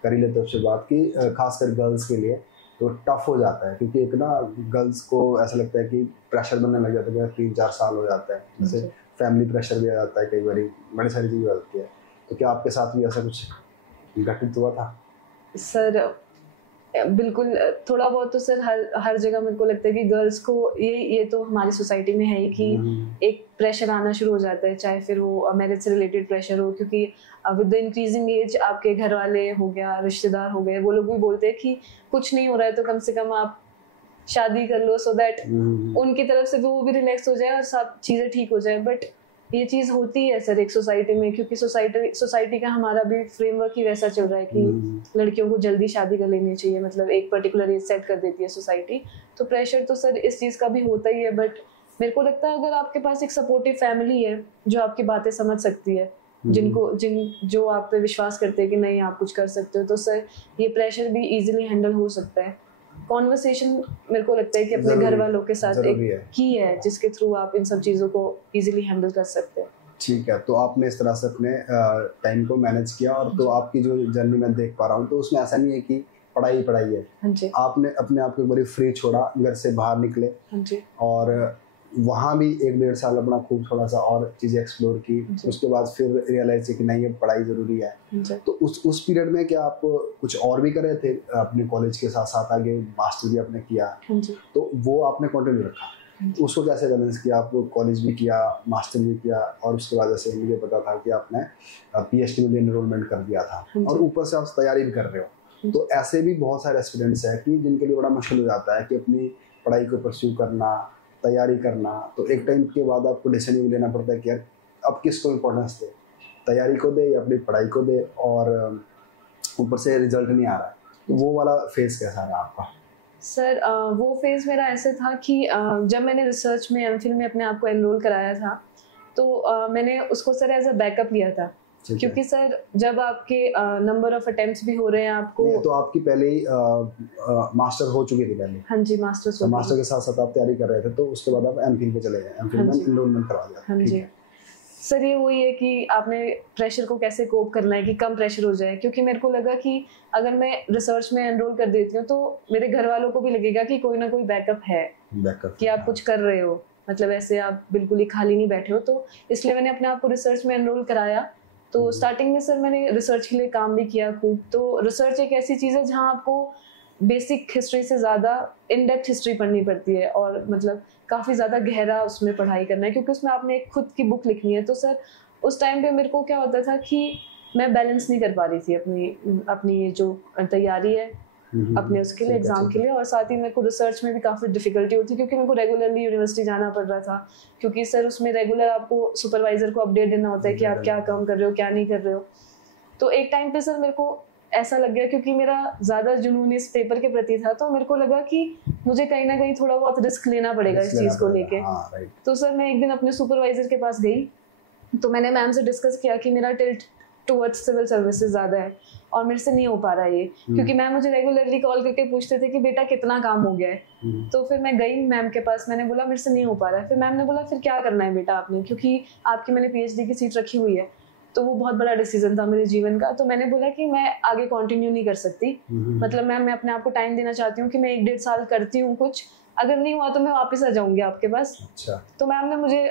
कर ही लेता हूँ उससे बात की, खासकर गर्ल्स के लिए तो टफ हो जाता है, क्योंकि एक ना गर्ल्स को ऐसा लगता है कि प्रेशर बनने लग जाता है, 3-4 साल हो जाता है, जैसे फैमिली प्रेशर भी आ जाता है, कई बार बड़ी सारी चीज़ें होती है। तो क्या आपके साथ भी ऐसा कुछ घटित हुआ था? सर बिल्कुल, थोड़ा बहुत तो सर हर जगह मेरे को लगता है कि गर्ल्स को ये तो हमारी सोसाइटी में है ही कि एक प्रेशर आना शुरू हो जाता है, चाहे फिर वो मैरिज से रिलेटेड प्रेशर हो, क्योंकि विद द इंक्रीजिंग एज आपके घर वाले हो गया, रिश्तेदार हो गए, वो लोग भी बोलते हैं कि कुछ नहीं हो रहा है तो कम से कम आप शादी कर लो, सो दैट उनकी तरफ से भी वो भी रिलैक्स हो जाए और सब चीज़ें ठीक हो जाए। बट ये चीज़ होती है सर एक सोसाइटी में, क्योंकि सोसाइटी का हमारा भी फ्रेमवर्क ही वैसा चल रहा है कि लड़कियों को जल्दी शादी कर लेनी चाहिए, मतलब एक पर्टिकुलर एज सेट कर देती है सोसाइटी। तो प्रेशर तो सर इस चीज़ का भी होता ही है, बट मेरे को लगता है अगर आपके पास एक सपोर्टिव फैमिली है जो आपकी बातें समझ सकती है, जो आप पे विश्वास करते हैं कि नहीं आप कुछ कर सकते हो, तो सर ये प्रेशर भी इजीली हैंडल हो सकता है। कॉन्वर्सेशन मेरे को लगता है कि अपने घर वालों के साथ एक की है जिसके थ्रू आप इन सब चीज़ों को इजीली हैंडल कर सकते हैं। ठीक है, तो आपने इस तरह से अपने टाइम को मैनेज किया, और तो आपकी जो जर्नी मैं देख पा रहा हूँ तो उसमें ऐसा नहीं है कि पढ़ाई पढ़ाई है, आपने अपने आप को बड़ी फ्री छोड़ा, घर से बाहर निकले और वहाँ भी 1-1.5 साल अपना खूब थोड़ा सा और चीज़ें एक्सप्लोर की, उसके बाद फिर रियलाइज की नहीं ये पढ़ाई ज़रूरी है। तो उस पीरियड में क्या आप कुछ और भी कर रहे थे अपने कॉलेज के साथ साथ, आगे मास्टर भी आपने किया, तो वो आपने कंटिन्यू रखा, उसको कैसे बैलेंस किया? आप कॉलेज भी किया, मास्टर भी किया, और उसके बाद जैसे मुझे पता था कि आपने PhD में भी एनरोलमेंट कर दिया था और ऊपर से आप तैयारी भी कर रहे हो, तो ऐसे भी बहुत सारे एस्पिरेंट्स हैं कि जिनके लिए बड़ा मुश्किल हो जाता है कि अपनी पढ़ाई को परस्यू करना, तैयारी करना, तो एक टाइम के बाद आपको डिसीजन भी लेना पड़ता है कि यार अब किसको इम्पोर्टेंस दे, तैयारी को दे या अपनी पढ़ाई को दे, और ऊपर से रिजल्ट नहीं आ रहा है, तो वो वाला फेज कैसा रहा आपका? सर वो फेज़ मेरा ऐसे था कि जब मैंने रिसर्च में MPhil में अपने आप को एनरोल कराया था, तो मैंने उसको सर एज अ बैकअप लिया था, क्योंकि सर जब आपके नंबर ऑफ अटेम्प्ट्स भी हो रहे हैं आपको, तो आपकी पहले ही मास्टर हो चुकी थी पहले? हाँ जी, मास्टर के साथ साथ आप तैयारी कर रहे थे, तो उसके बाद आप MPhil पे चले गए, MPhil में एनरोलमेंट करवा दिया। हाँ जी सर, ये वही है कि आपने प्रेशर को कैसे कोप करना है कि कम प्रेशर हो जाए, क्योंकि मेरे को लगा कि अगर मैं रिसर्च में एनरोल कर देती हूँ तो मेरे घर वालों को भी लगेगा कि कोई ना कोई बैकअप है, कि आप कुछ कर रहे हो, मतलब ऐसे आप बिल्कुल ही खाली नहीं बैठे हो। तो इसलिए मैंने अपने आप को रिसर्च में एनरोल कराया। तो स्टार्टिंग में सर मैंने रिसर्च के लिए काम भी किया खूब। तो रिसर्च एक ऐसी चीज़ है जहाँ आपको बेसिक हिस्ट्री से ज़्यादा इन डेप्थ हिस्ट्री पढ़नी पड़ती है, और मतलब काफ़ी ज़्यादा गहरा उसमें पढ़ाई करना है, क्योंकि उसमें आपने एक खुद की बुक लिखनी है। तो सर उस टाइम पे मेरे को क्या होता था कि मैं बैलेंस नहीं कर पा रही थी अपनी जो तैयारी है अपने उसके लिए, एग्ज़ाम के लिए, और साथ ही मेरे को रिसर्च में भी काफ़ी डिफिकल्टी होती, क्योंकि मेरे को रेगुलरली यूनिवर्सिटी जाना पड़ रहा था, क्योंकि सर उसमें रेगुलर आपको सुपरवाइज़र को अपडेट देना होता है कि आप क्या काम कर रहे हो, क्या नहीं कर रहे हो। तो एक टाइम पे सर मेरे को ऐसा लग गया, क्योंकि मेरा ज़्यादा जुनून इस पेपर के प्रति था, तो मेरे को लगा कि मुझे कहीं ना कहीं थोड़ा बहुत रिस्क लेना पड़ेगा इस चीज़ को लेके। तो सर मैं एक दिन अपने सुपरवाइज़र के पास गई, तो मैंने मैम से डिस्कस किया कि मेरा टिल्ट टुवर्ड्स सिविल सर्विसेज ज़्यादा है और मेरे से नहीं हो पा रहा है ये, क्योंकि मैम मुझे रेगुलरली कॉल करके पूछते थे कि बेटा कितना काम हो गया है। तो फिर मैं गई मैम के पास, मैंने बोला मेरे से नहीं हो पा रहा है। फिर मैम ने बोला फिर क्या करना है बेटा आपने, क्योंकि आपकी मैंने PhD की सीट रखी हुई है। तो वो बहुत बड़ा डिसीजन था मेरे जीवन का। तो मैंने बोला कि मैं आगे कंटिन्यू नहीं कर सकती, मतलब मैम मैं अपने आप को टाइम देना चाहती हूँ कि मैं 1-1.5 साल करती हूँ कुछ, अगर नहीं हुआ तो मैं वापस आ जाऊँगी आपके पास। अच्छा। तो मैम ने मुझे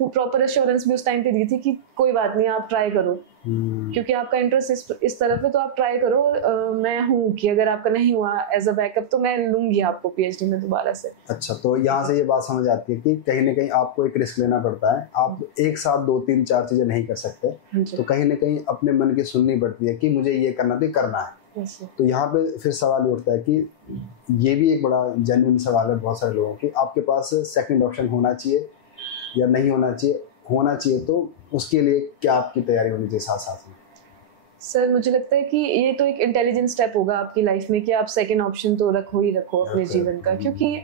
प्रॉपर एश्योरेंस भी उस टाइम पे दी थी कि कोई बात नहीं आप ट्राई करो, क्योंकि आपका इंटरेस्ट इस तरफ है तो आप ट्राई करो, और मैं हूँ कि अगर आपका नहीं हुआ एज अ बैकअप तो मैं लूँगी आपको PhD में दोबारा से। अच्छा, तो यहाँ से ये बात समझ आती है कि कहीं ना कहीं आपको एक रिस्क लेना पड़ता है, आप एक साथ 2-3-4 चीज़ें नहीं कर सकते, तो कहीं ना कहीं अपने मन की सुननी पड़ती है कि मुझे ये करना तो करना है। तो यहाँ पे फिर सवाल उठता है कि ये भी एक बड़ा जेन्युइन सवाल है बहुत सारे लोगों की, आपके पास सेकंड ऑप्शन होना चाहिए या नहीं होना चाहिए? होना चाहिए तो उसके लिए क्या आपकी तैयारी होनी चाहिए साथ साथ में? सर मुझे लगता है कि ये तो एक इंटेलिजेंट स्टेप होगा आपकी लाइफ में कि आप सेकंड ऑप्शन तो रखो ही रखो अपने जीवन का, क्योंकि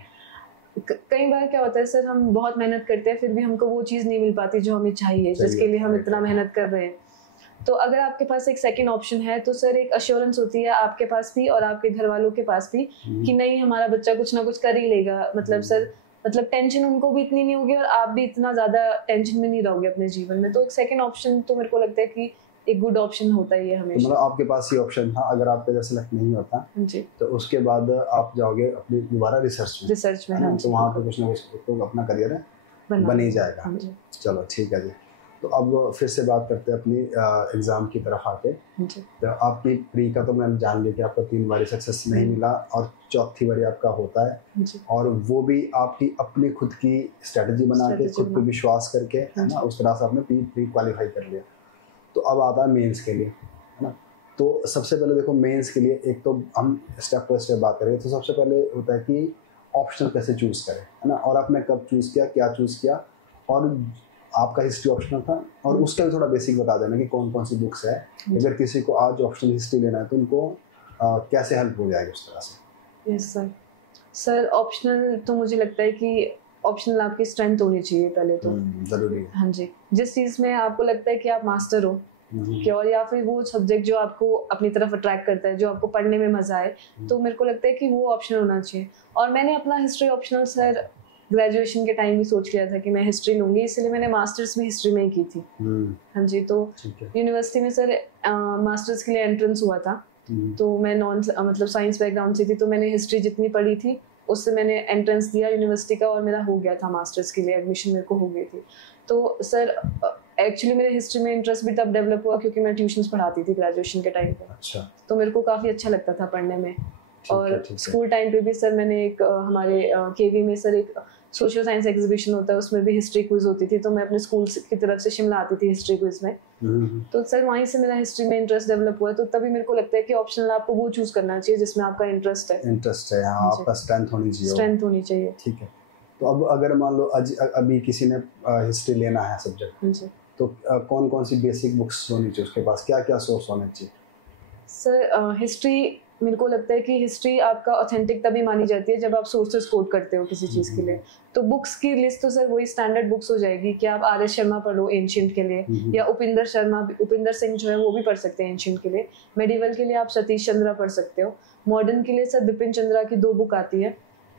कई बार क्या होता है सर हम बहुत मेहनत करते हैं फिर भी हमको वो चीज़ नहीं मिल पाती जो हमें चाहिए, जिसके लिए हम इतना मेहनत कर रहे हैं। तो अगर आपके पास एक सेकंड ऑप्शन है तो सर एक अश्योरेंस होती है आपके पास भी और आपके घर वालों के पास भी कि नहीं हमारा बच्चा कुछ ना कुछ कर ही लेगा, मतलब सर मतलब टेंशन उनको भी इतनी नहीं होगी और आप भी इतना ज्यादा टेंशन में नहीं रहोगे अपने जीवन में। तो एक सेकंड ऑप्शन तो मेरे को लगता है कि एक गुड ऑप्शन होता ही है हमेशा। मतलब आपके पास ये ऑप्शन था, अगर आपका जैसे सेलेक्ट नहीं होता जी तो उसके बाद आप जाओगे अपनी दोबारा रिसर्च में हाँ तो वहाँ पे कुछ ना कुछ तो अपना करियर बन ही जाएगा। चलो ठीक है जी। तो अब फिर से बात करते हैं अपनी एग्ज़ाम की तरफ आके। तो आपकी प्री का तो मैंने जान लिया कि आपको 3 बारी सक्सेस नहीं मिला और चौथी बारी आपका होता है, और वो भी आपकी अपनी खुद की स्ट्रेटजी बना के, खुद पे विश्वास करके, है ना, उस तरह से आपने प्री क्वालिफाई कर लिया। तो अब आता है मेंस के लिए, है ना। तो सबसे पहले देखो मेंस के लिए एक तो हम स्टेप बाय स्टेप बात करें तो सबसे पहले होता है कि ऑप्शनल कैसे चूज़ करें, है ना, और आपने कब चूज़ किया, क्या चूज़ किया, और आपका हिस्ट्री ऑप्शनल था, और उसका भी थोड़ा बेसिक बता देना कि कौन कौन सी बुक्स है, अगर किसी को आज ऑप्शनल हिस्ट्री लेना है तो उनको कैसे हेल्प हो जाएगी उस तरह से। यस सर ऑप्शनल तो मुझे लगता है कि ऑप्शनल आपकी स्ट्रेंथ होनी चाहिए पहले तो, जरूरी है। हाँ जी, जिस चीज़ में आपको लगता है कि आप मास्टर हो कि, और या फिर वो सब्जेक्ट जो आपको अपनी तरफ अट्रैक्ट करता है, जो आपको पढ़ने में मजा आए, तो मेरे को लगता है कि वो ऑप्शनल होना चाहिए। और मैंने अपना हिस्ट्री ऑप्शनल सर ग्रेजुएशन के टाइम भी सोच लिया था कि मैं हिस्ट्री लूंगी, इसलिए मैंने मास्टर्स भी हिस्ट्री में ही की थी। हाँ जी, तो यूनिवर्सिटी में सर मास्टर्स के लिए एंट्रेंस हुआ था, तो मैं मतलब साइंस बैकग्राउंड से थी, तो मैंने हिस्ट्री जितनी पढ़ी थी उससे मैंने एंट्रेंस दिया यूनिवर्सिटी का और मेरा हो गया था मास्टर्स के लिए एडमिशन, मेरे को हो गई थी। तो सर एक्चुअली मेरे हिस्ट्री में इंटरेस्ट भी तब डेवलप हुआ क्योंकि मैं ट्यूशंस पढ़ाती थी ग्रेजुएशन के टाइम पे। अच्छा। तो मेरे को काफ़ी अच्छा लगता था पढ़ने में। और स्कूल टाइम पे भी सर मैंने एक हमारे केवी में सर एक सोशल साइंस एग्जीबिशन होता है, उसमें भी हिस्ट्री क्विज होती थी, तो मैं अपने स्कूल की तरफ से शिमला आती थी हिस्ट्री क्विज में। तो सर वहीं से मेरा हिस्ट्री में इंटरेस्ट डेवलप हुआ। तो तभी मेरे को लगता है कि ऑप्शनल आपको वो चूज करना चाहिए जिसमें आपका इंटरेस्ट है, हाँ, आपका स्ट्रेंथ होनी चाहिए। ठीक है। तो अब अगर मान लो अभी किसी ने हिस्ट्री लेना है सब्जेक्ट, तो कौन कौन सी बेसिक बुक्स होनी चाहिए उसके पास, क्या क्या सोर्स होने चाहिए? सर हिस्ट्री मेरे को लगता है कि हिस्ट्री आपका ऑथेंटिक तभी मानी जाती है जब आप सोर्सेस कोट करते हो किसी चीज़ के लिए। तो बुक्स की लिस्ट तो सर वही स्टैंडर्ड बुक्स हो जाएगी कि आप आर एस शर्मा पढ़ो एंशिएंट के लिए, या उपिंदर सिंह जो है वो भी पढ़ सकते हैं एंशिएंट के लिए। मेडिवल के लिए आप सतीश चंद्रा पढ़ सकते हो। मॉडर्न के लिए सर बिपिन चंद्रा की 2 बुक आती है,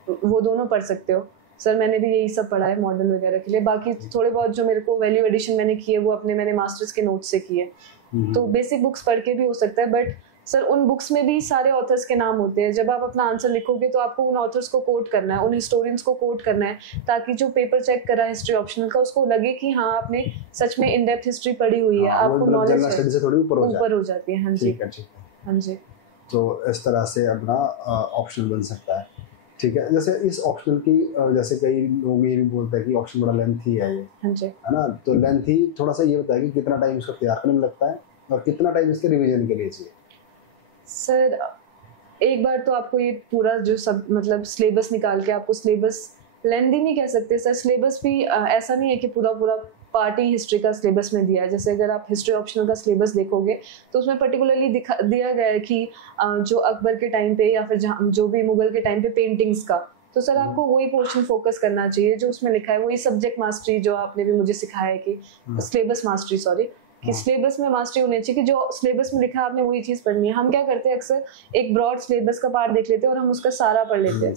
वो दोनों पढ़ सकते हो। सर मैंने भी यही सब पढ़ा है मॉडर्न वगैरह के लिए। बाकी थोड़े बहुत जो मेरे को वैल्यू एडिशन मैंने किए वो मैंने मास्टर्स के नोट्स से किए। तो बेसिक बुक्स पढ़ के भी हो सकता है, बट सर उन बुक्स में भी सारे ऑथर्स के नाम होते हैं। जब आप अपना आंसर लिखोगे तो आपको उन ऑथर्स को कोट करना है, उन हिस्टोरियंस को कोट करना है, ताकि जो पेपर चेक कर रहा है हिस्ट्री ऑप्शनल का उसको लगे कि हाँ आपने सच में इन डेप्थ हिस्ट्री पढ़ी हुई है, आपको नॉलेज ऊपर हो जाती है। हाँ जी, हाँ जी। तो इस तरह से अपना ऑप्शनल बन सकता है। ठीक है। जैसे इस ऑप्शनल की जैसे कई लोग ये भी बोलते हैं कि ऑप्शन बड़ा लेंथी है ये, हाँ जी, है ना, तो लेंथी थोड़ा सा ये बताया कि कितना टाइम इसको तैयार करने में लगता है और कितना टाइम इसके रिवीजन के लिए चाहिए? सर एक बार तो आपको ये पूरा जो सब मतलब सिलेबस निकाल के, आपको सिलेबस लेंथी नहीं कह सकते सर, सिलेबस भी ऐसा नहीं है कि पूरा पार्ट ही हिस्ट्री का सिलेबस में दिया है। जैसे अगर आप हिस्ट्री ऑप्शनल का सिलेबस देखोगे तो उसमें पर्टिकुलरली दिया गया है कि जो अकबर के टाइम पे या फिर जो भी मुगल के टाइम पे पेंटिंग्स का, तो सर आपको वही पोर्शन फोकस करना चाहिए जो उसमें लिखा है, वही सब्जेक्ट मास्टरी जो आपने भी मुझे सिखाया है कि सिलेबस मास्टरी, सॉरी, कि सिलेबस में मास्टरी होनी चाहिए कि जो सिलेबस में लिखा है आपने वही चीज पढ़नी है। हम क्या करते हैं अक्सर एक ब्रॉड सिलेबस का पार्ट देख लेते हैं और हम उसका सारा पढ़ लेते हैं।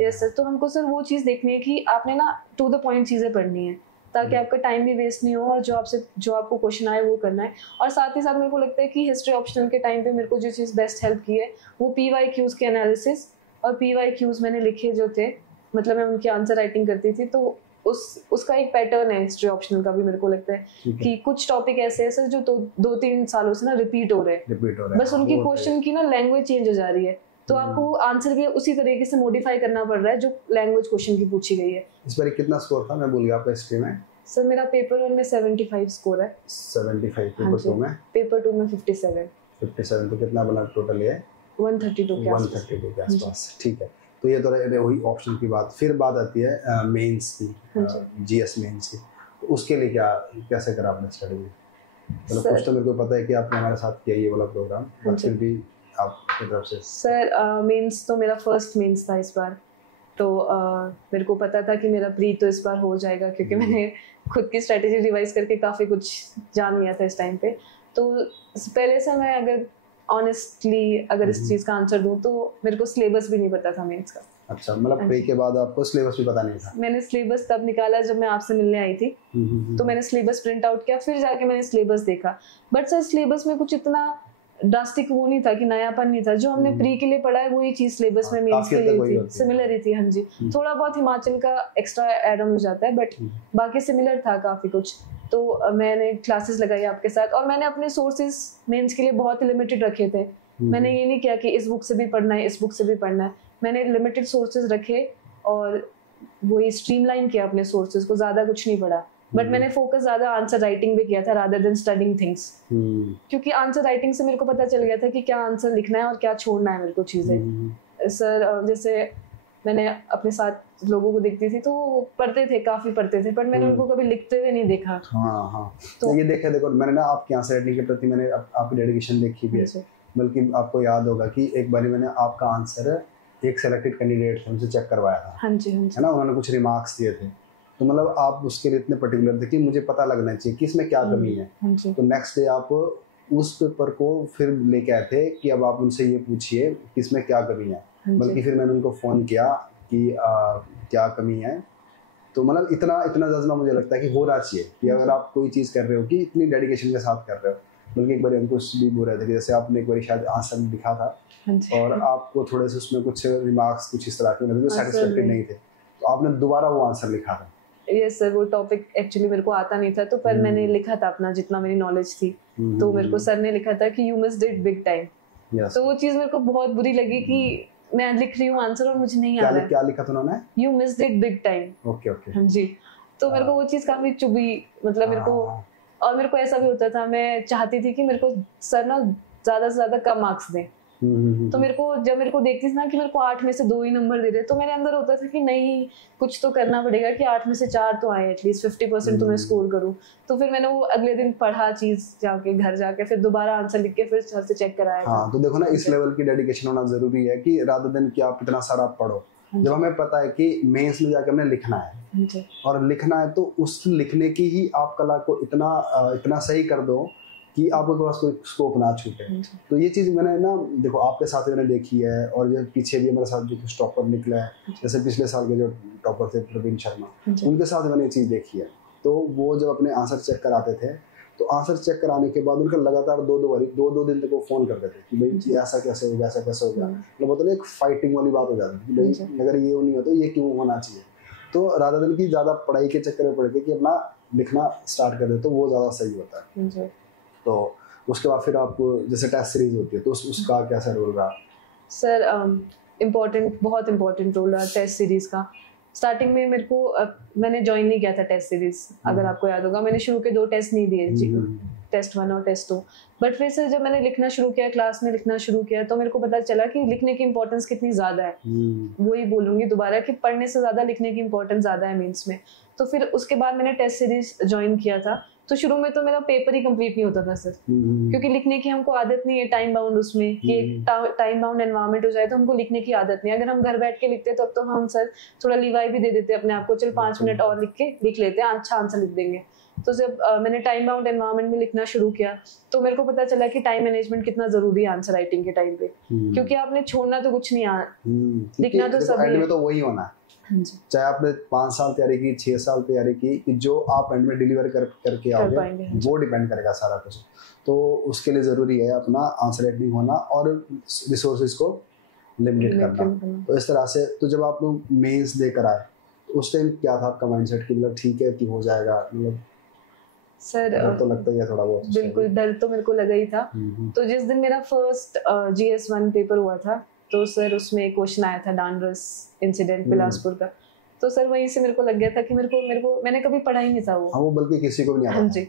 यस सर, तो हमको सर वो चीज देखनी है कि आपने ना टू द पॉइंट चीजें पढ़नी है ताकि आपका टाइम भी वेस्ट नहीं हो और जो आपको क्वेश्चन आए वो करना है। और साथ ही साथ मेरे को लगता है कि हिस्ट्री ऑप्शनल के टाइम पे मेरे को जो चीज़ बेस्ट हेल्प की है वो PYQs के एनालिसिस और PYQs मैंने लिखे जो थे, मतलब मैं उनकी आंसर राइटिंग करती थी, तो उसका एक पैटर्न है हिस्ट्री ऑप्शनल का भी। मेरे को लगता है कि कुछ टॉपिक ऐसे हैं सर जो 2-3 सालों से ना रिपीट हो रहे हैं, बस उनकी क्वेश्चन की ना लैंग्वेज चेंज हो जा रही है, तो आपको आंसर भी उसी तरीके से मॉडिफाई करना पड़ रहा है जो लैंग्वेज क्वेश्चन की पूछी गई है। इस बार कितना स्कोर था, मैं भूल गया आपका हिस्ट्री में? सर मेरा पेपर 1 में 75 स्कोर है। 75। पेपर 2 में? पेपर 2 में 57। तो कितना बना टोटल? ये 132 के आसपास। ठीक है। तो ये तो वही ऑप्शन की बात। फिर बात आती है मेंस की, GS मेंस की। तो उसके लिए कैसे करा आपने स्टडी? मतलब कुछ तो मेरे को पता है कि आपने हमारे साथ किया ये वाला प्रोग्राम, बट फिर भी आपकी तरफ से। सर मेंस तो मेरा फर्स्ट मेंस था इस बार, तो मेरे को पता था कि मेरा प्री तो इस बार हो जाएगा क्योंकि मैंने खुद की स्ट्रेटेजी रिवाइज करके काफ़ी कुछ जान लिया था इस टाइम पे। तो पहले से मैं अगर ऑनेस्टली अगर इस चीज़ का आंसर दूँ तो मेरे को सिलेबस भी नहीं पता था मेंस का। अच्छा, मतलब प्री के बाद आपको सिलेबस भी पता नहीं था? मैंने सिलेबस तब निकाला जब मैं आपसे मिलने आई थी। तो मैंने सिलेबस प्रिंट आउट किया, फिर जाके मैंने सिलेबस देखा। बट सर सिलेबस में कुछ इतना ड्रास्टिक वो नहीं था कि नयापन नहीं था। जो हमने प्री के लिए पढ़ा है वही चीज सिलेबस में मेंस के लिए थी, सिमिलर ही थी। हाँ जी, थोड़ा बहुत हिमाचल का एक्स्ट्रा एड ऑन हो जाता है, बट बाकी सिमिलर था काफी कुछ। तो मैंने क्लासेस लगाई आपके साथ, और मैंने अपने सोर्सेज मेंस के लिए बहुत ही लिमिटेड रखे थे। मैंने ये नहीं किया कि इस बुक से भी पढ़ना है, इस बुक से भी पढ़ना है। मैंने लिमिटेड सोर्सेज रखे और वही स्ट्रीमलाइन किया अपने सोर्सेज को, ज्यादा कुछ नहीं पढ़ा। बट मैंने फोकस ज्यादा आंसर राइटिंग पे किया था रादर देन स्टडिंग थिंग्स, क्योंकि आंसर राइटिंग से मेरे को पता चल गया था कि क्या आंसर लिखना है और क्या छोड़ना है मेरे को चीजें। सर जैसे मैंने अपने साथ लोगों को देखती थी तो पढ़ते थे, काफी पढ़ते थे, पर मैंने उनको कभी लिखते हुए नहीं देखा। हाँ तो ये देखा, देखो मैंने ना आपकी आंसर राइटिंग के प्रति मैंने आपकी डेडिकेशन देखी भी है। बल्कि आपको याद होगा कि एक बार मैंने आपका आंसर एक सेलेक्टेड कैंडिडेट थे उनसे चेक करवाया था। हाँ जी, है ना, उन्होंने कुछ रिमार्क्स दिए थे, तो मतलब आप उसके लिए इतने पर्टिकुलर थे कि मुझे पता लगना चाहिए कि इसमें क्या कमी है। तो नेक्स्ट डे आप उस पेपर को फिर लेके आए थे कि अब आप उनसे ये पूछिए कि इसमें क्या कमी है। बल्कि फिर मैंने उनको फ़ोन किया कि क्या कमी है। तो मतलब इतना जज्बा मुझे लगता है कि होना चाहिए कि अगर आप कोई चीज़ कर रहे हो कि इतनी डेडिकेशन के साथ कर रहे हो। बल्कि एक बार अंकुश भी बोल रहे थे कि जैसे आपने एक बार शायद आंसर लिखा था और आपको थोड़े से उसमें कुछ रिमार्क्स कुछ इस तरह के लगे जो सेटिस्फैक्टरी नहीं थे, तो आपने दोबारा वो आंसर लिखा था। यस सर, वो टॉपिक एक्चुअली मेरे को आता नहीं था, तो पर मैंने लिखा था अपना जितना मेरी नॉलेज थी। तो मेरे को सर ने लिखा था कि you missed it big time. तो वो चीज़ मेरे को बहुत बुरी लगी कि मैं लिख रही हूँ आंसर और मुझे नहीं आ रहा है। क्या लिखा था उन्होंने? You missed it big time. Okay okay. हाँ जी, तो मेरे को वो चीज़ काफी चुभी, मतलब मेरे को, और मेरे को ऐसा भी होता था, मैं चाहती थी कि मेरे को सर ना ज्यादा से ज्यादा कम मार्क्स दें। तो मेरे को जब मेरे को देखती थी ना कि मेरे को 8 में से 2 ही नंबर दे रहे, तो मेरे अंदर होता था कि नहीं, कुछ तो करना पड़ेगा कि 8 में से 4 तो आए, एटलीस्ट 50% तो मैं स्कोर करूँ। तो फिर मैंने वो अगले दिन पढ़ा चीज जाके, घर जाके फिर दोबारा आंसर लिख के फिर सर से चेक कराया। हाँ, तो देखो ना, इस लेवल की डेडिकेशन होना जरूरी है कि रादर देन कि आप इतना सारा पढ़ो। जब हमें पता है कि मेंस में जाके हमने लिखना है और लिखना है, तो उस लिखने की ही आप कला को इतना सही कर दो कि आपके पास कोई स्कोप ना छूटे। तो ये चीज़ मैंने ना, देखो आपके साथ मैंने देखी है, और ये पीछे भी हमारे साथ जो कुछ टॉपर निकला है, जैसे पिछले साल के जो टॉपर थे प्रवीण शर्मा, उनके साथ मैंने ये चीज़ देखी है। तो वो जब अपने आंसर चेक कराते थे, तो आंसर चेक कराने के बाद उनका लगातार दो दिन तक वो फ़ोन करते थे कि भाई ऐसा कैसे हो गया, ऐसा कैसे हो गया। मतलब मतलब एक फाइटिंग वाली बात हो जाती थी कि भाई अगर ये नहीं हो तो ये क्यों होना चाहिए। तो राधा दिन की ज़्यादा पढ़ाई के चक्कर में पड़ के कि अपना लिखना स्टार्ट कर दे तो वो ज़्यादा सही होता है। तो उसके बाद फिर आप जैसे टेस्ट सीरीज होती है तो उसका कैसा रोल रहा? सर बहुत इम्पोर्टेंट रोल रहा टेस्ट सीरीज का। स्टार्टिंग में मेरे को मैंने ज्वाइन नहीं किया था टेस्ट सीरीज, अगर आपको याद होगा मैंने शुरू के 2 टेस्ट नहीं दिए, टेस्ट 1 और टेस्ट 2। बट फिर से जब मैंने लिखना शुरू किया, क्लास में लिखना शुरू किया, तो मेरे को पता चला कि लिखने की इंपॉर्टेंस कितनी ज़्यादा है। वही बोलूँगी दोबारा कि पढ़ने से ज़्यादा लिखने की इंपॉर्टेंस ज़्यादा है मेंस में। तो फिर उसके बाद मैंने टेस्ट सीरीज ज्वाइन किया था। तो शुरू में तो मेरा पेपर ही कंप्लीट नहीं होता था सर, क्योंकि लिखने की हमको आदत नहीं है, टाइम बाउंड उसमें कि एक टाइम बाउंड एनवायरनमेंट हो जाए तो हमको लिखने की आदत नहीं है। अगर हम घर बैठ के लिखते तब तो हम सर थोड़ा लिवाई भी दे देते अपने आप को, चल 5 मिनट और लिख लेते हैं, अच्छा आंसर लिख देंगे। तो जब मैंने टाइम बाउंड एनवायरनमेंट में लिखना शुरू किया तो मेरे को पता चला कि टाइम मैनेजमेंट कितना जरूरी है आंसर राइटिंग के टाइम पे, क्योंकि आपने छोड़ना तो कुछ नहीं, लिखना तो सभी है, तो वही होना है। चाहे आपने 5 साल तैयारी की, 6 साल तैयारी की, कि जो आप एंड में डिलीवर करके आओगे वो डिपेंड करेगा सारा कुछ। तो उसके लिए ज़रूरी है अपना आंसर राइटिंग होना और रिसोर्सेज को लिमिटेड करना। तो इस तरह से तो जब आप लोग मेंस देकर आए तो उस टाइम क्या था आपका माइंडसेट कि मतलब ठीक है कि हो जाएगा? मतलब सर तो लगता ही है थोड़ा बहुत। बिल्कुल, डर तो मेरे को लगा ही था। तो जिस दिन मेरा फर्स्ट GS 1 पेपर हुआ था, तो सर उसमें एक क्वेश्चन आया था डांडरस इंसिडेंट बिलासपुर का। तो सर वहीं से मेरे को लग गया था कि मेरे को मैंने कभी पढ़ा ही नहीं था वो। हाँ, वो बल्कि किसी को भी नहीं आता। हाँ जी,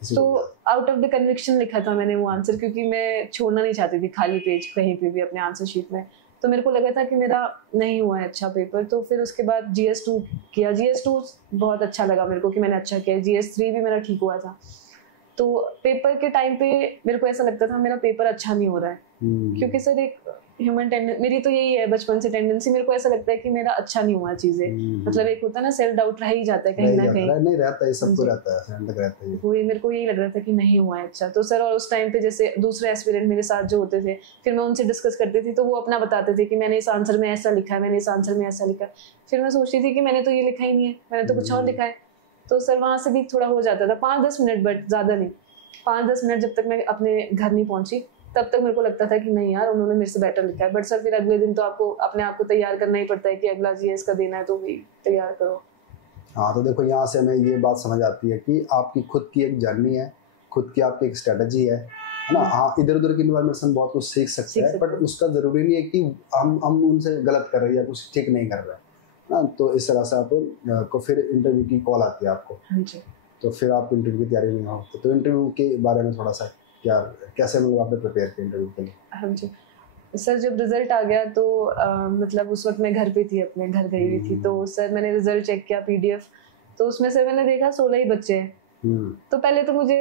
तो आउट ऑफ द कन्विक्शन लिखा था मैंने वो आंसर, क्योंकि मैं छोड़ना नहीं चाहती थी खाली पेज कहीं पे भी अपने आंसर शीट में। तो मेरे को लगा था कि मेरा नहीं हुआ है अच्छा पेपर। तो फिर उसके बाद GS 2 किया। GS 2 बहुत अच्छा लगा मेरे को कि मैंने अच्छा किया। GS 3 भी मेरा ठीक हुआ था। तो पेपर के टाइम पे मेरे को ऐसा लगता था मेरा पेपर अच्छा नहीं हो रहा है, क्योंकि सर एक ह्यूमन टेंडेंसी मेरी तो यही है बचपन से टेंडेंसी, मेरे को ऐसा लगता है कि मेरा अच्छा नहीं हुआ चीजें, मतलब एक होता है ना सेल्फ डाउट रह ही जाता है कहीं ना कहीं, नहीं रहता है, सबको रहता है, रहता है, वही मेरे को यही लग रहा था कि नहीं हुआ है अच्छा। तो सर और उस टाइम पे जैसे दूसरे एस्पिरेंट मेरे साथ जो होते थे, फिर मैं उनसे डिस्कस करती थी तो वो अपना बताते थे कि मैंने इस आंसर में ऐसा लिखा है, मैंने इस आंसर में ऐसा लिखा है, फिर मैं सोचती थी कि मैंने तो ये लिखा ही नहीं है, मैंने तो कुछ और लिखा है। तो सर वहां से भी थोड़ा हो जाता था 5-10 मिनट, बट ज्यादा नहीं, 5-10 मिनट जब तक मैं अपने घर नहीं पहुंची तब तक मेरे को लगता था कि नहीं यार उन्होंने मेरे से बेटर लिखा है। बट सर फिर अगले दिन तो आपको अपने आप को तैयार करना ही पड़ता है कि अगला जीएस का देना है तो भी तैयार करो। हाँ, तो देखो यहाँ से हमें ये बात समझ आती है कि आपकी खुद की एक जर्नी है, खुद की आपकी एक स्ट्रेटजी है ना। हाँ, इधर उधर के इन्वायरमेंट से हम बहुत कुछ सीख सकते हैं, बट उसका ज़रूरी नहीं है कि हम उनसे गलत कर रहे हैं या कुछ ठीक नहीं कर रहे हैं ना। तो इस तरह से आपको फिर इंटरव्यू की कॉल आती है आपको, तो फिर आप इंटरव्यू की तैयारी में हो, तो इंटरव्यू के बारे में थोड़ा सा कैसे मतलब आपने प्रिपेयर किया इंटरव्यू के लिए? हाँ जी सर, जब रिजल्ट आ गया तो मतलब उस वक्त मैं घर पे थी, अपने घर गई हुई थी, तो सर मैंने रिजल्ट चेक किया पीडीएफ, तो उसमें से मैंने देखा 16 ही बच्चे हैं। तो पहले तो मुझे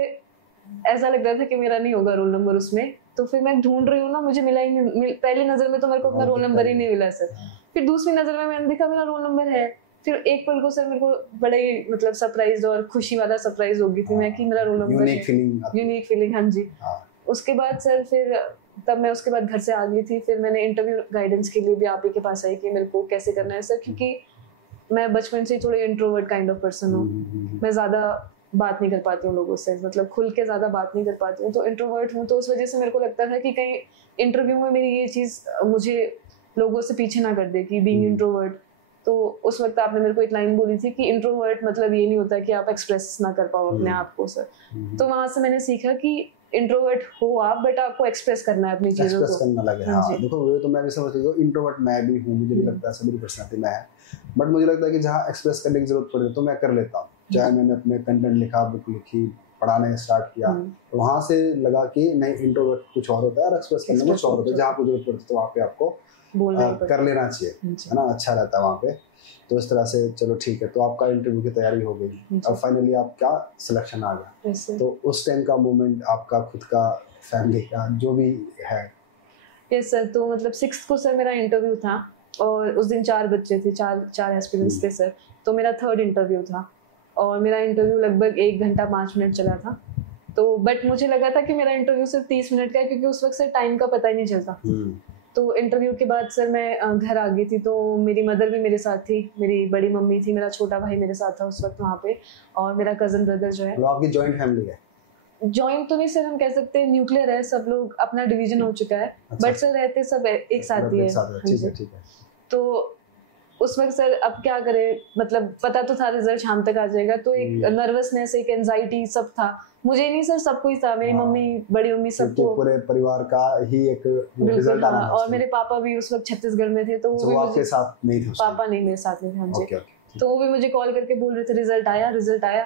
ऐसा लग रहा था कि मेरा नहीं होगा रोल नंबर उसमें, तो फिर मैं ढूंढ रही हूँ ना, मुझे मिला ही नहीं। पहली नजर में तो मेरे को अपना रोल नंबर ही नहीं मिला सर। फिर दूसरी नजर में मैंने देखा मेरा रोल नंबर है। फिर एक पल को सर मेरे को बड़ा ही मतलब सरप्राइज और खुशी वाला सरप्राइज हो गई थी मैं कि मेरा रोल नंबर है, यूनिक फीलिंग। हाँ जी। उसके बाद सर फिर तब मैं उसके बाद घर से आ गई थी, फिर मैंने इंटरव्यू गाइडेंस के लिए भी आप ही के पास आई कि मेरे को कैसे करना है सर, क्योंकि मैं बचपन से थोड़े इंट्रोवर्ट काइंड ऑफ पर्सन हूँ, मैं ज़्यादा बात नहीं कर पाती हूँ लोगों से, मतलब खुल के ज़्यादा बात नहीं कर पाती हूँ, तो इंट्रोवर्ट हूँ। तो उस वजह से मेरे को लगता था कि कहीं इंटरव्यू में मेरी ये चीज़ मुझे लोगों से पीछे ना कर दे कि बीइंग इंट्रोवर्ट। तो उस वक्त आपने मेरे को एक लाइन बोली थी कि इंट्रोवर्ट मतलब ये नहीं होता कि आप एक्सप्रेस ना कर पाओ अपने आप को सर। तो वहाँ से मैंने सीखा कि इंट्रोवर्ट हो आप, बट आपको एक्सप्रेस करना है अपनी चीजों को, करना लगे। हाँ, देखो वो तो मैं भी समझ रही हूँ, इंट्रोवर्ट मैं भी हूँ, मुझे भी लगता है मेरी पर्सनालिटी में है, बट मुझे लगता है कि जहाँ एक्सप्रेस करने की जरूरत पड़े तो मैं कर लेता हूँ। चाहे मैंने अपने कंटेंट लिखा, बुक लिखी, पढ़ाने स्टार्ट किया, तो वहाँ से लगा कि नहीं, इंट्रोवर्ट कुछ और होता है और एक्सप्रेस करना कुछ और होता है। जहाँ आपको जरूरत पड़ती है तो वहाँ पे आपको कर लेना चाहिए, है ना, अच्छा रहता है वहाँ पे। तो इस तरह से चलो ठीक है, तो आपका इंटरव्यू की तैयारी हो गई, अब फाइनली आपका सिलेक्शन आ गया, तो उस टाइम का मोमेंट आपका खुद का, फैमिली का, जो भी है। यस सर, तो मतलब 6th को सर मेरा इंटरव्यू था और उस दिन 4 बच्चे थे, चार एस्पिरेंट्स थे सर। तो मेरा 3rd इंटरव्यू था और मेरा इंटरव्यू लगभग 1 घंटा 5 मिनट चला था। तो बट मुझे लगा था कि मेरा इंटरव्यू सिर्फ 30 मिनट का है, क्योंकि उस वक्त सर टाइम का पता ही नहीं चलता। तो इंटरव्यू के बाद सर मैं घर आ गई थी, तो मेरी मदर भी मेरे साथ थी, मेरी बड़ी मम्मी थी, मेरा छोटा भाई मेरे साथ था उस वक्त वहाँ पे, और मेरा कजन ब्रदर जो है। तो आपकी जॉइंट फैमिली है? जॉइंट तो नहीं सर, हम कह सकते हैं न्यूक्लियर है, सब लोग अपना डिवीजन हो चुका है, बट सर रहते सब एक साथ ही है। ठीक है। तो उस वक्त सर अब क्या करें, मतलब पता तो था रिजल्ट शाम तक आ जाएगा, तो एक नर्वसनेस, एक एंजाइटी सब था। मुझे नहीं सर, सबको ही था, मेरी मम्मी, बड़ी मम्मी, सबको, पूरे परिवार का ही एक रिजल्ट आना। और मेरे पापा भी उस वक्त छत्तीसगढ़ में थे, तो वो आपके साथ नहीं थे? पापा नहीं मेरे साथ नहीं थे। हाँ जी। तो वो भी मुझे कॉल करके बोल रहे थे रिजल्ट आया।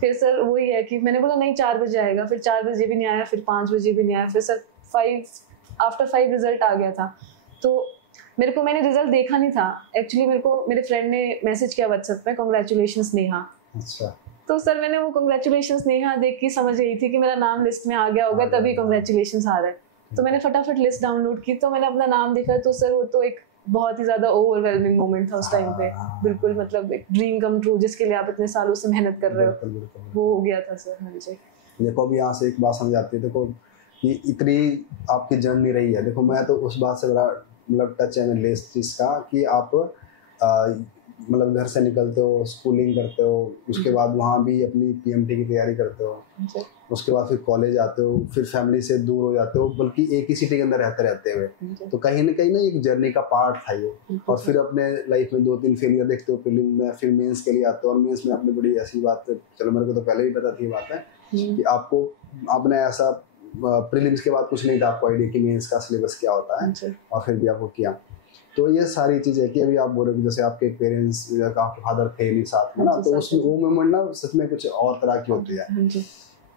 फिर सर वही है कि मैंने बोला नहीं 4 बजे आएगा, फिर 4 बजे भी नहीं आया, फिर 5 बजे भी नहीं आया, फिर सर 5 रिजल्ट आ गया था। तो मैंने रिजल्ट देखा नहीं था एक्चुअली, मेरे को मेरे फ्रेंड ने मैसेज किया व्हाट्सएप पे, कांग्रेचुलेशंस नेहा। अच्छा। तो सर मैंने वो कांग्रेचुलेशंस नेहा देख के समझ गई थी कि मेरा नाम लिस्ट में आ गया होगा, तभी कांग्रेचुलेशंस आ रहा है। तो मैंने फटाफट लिस्ट डाउनलोड की, तो मैंने अपना नाम देखा, तो सर वो तो एक बहुत ही ज्यादा ओवरवेलमिंग मोमेंट था उस टाइम पे, बिल्कुल मतलब एक ड्रीम कम ट्रू, जिसके लिए आप इतने सालों से मेहनत कर रहे हो, वो हो गया था सर। हाँ जी। देखो अभी यहाँ से एक बात समझ आती है, देखो कि इतनी आपकी जर्नी रही है, देखो मैं तो उस बात से बड़ा मतलब टच है मेरे इस चीज़ का कि आप मतलब घर से निकलते हो, स्कूलिंग करते हो, उसके बाद वहाँ भी अपनी पीएमटी की तैयारी करते हो, उसके बाद फिर कॉलेज आते हो, फिर फैमिली से दूर हो जाते हो, बल्कि एक ही सिटी के अंदर रहते हुए, तो कहीं ना एक जर्नी का पार्ट था ये। और फिर अपने लाइफ में 2-3 फेलियर देखते हो प्रीलिम में, फिर मेंस के लिए आते हो, और मेंस में अपनी बड़ी ऐसी बात है, चलो मेरे को तो पहले ही पता थी ये बात है कि आपको आपने ऐसा प्रीलिम्स के बाद कुछ नहीं था आपको आइडिया कि मेंस का सिलेबस क्या होता है, और फिर भी आपको किया। तो ये सारी चीज़ें कि अभी आप बोल रहे हो जैसे आपके पेरेंट्स, आपके फादर थे नहीं साथ में ना, तो उसमें वो मोमेंट ना सच में कुछ और तरह की होती है।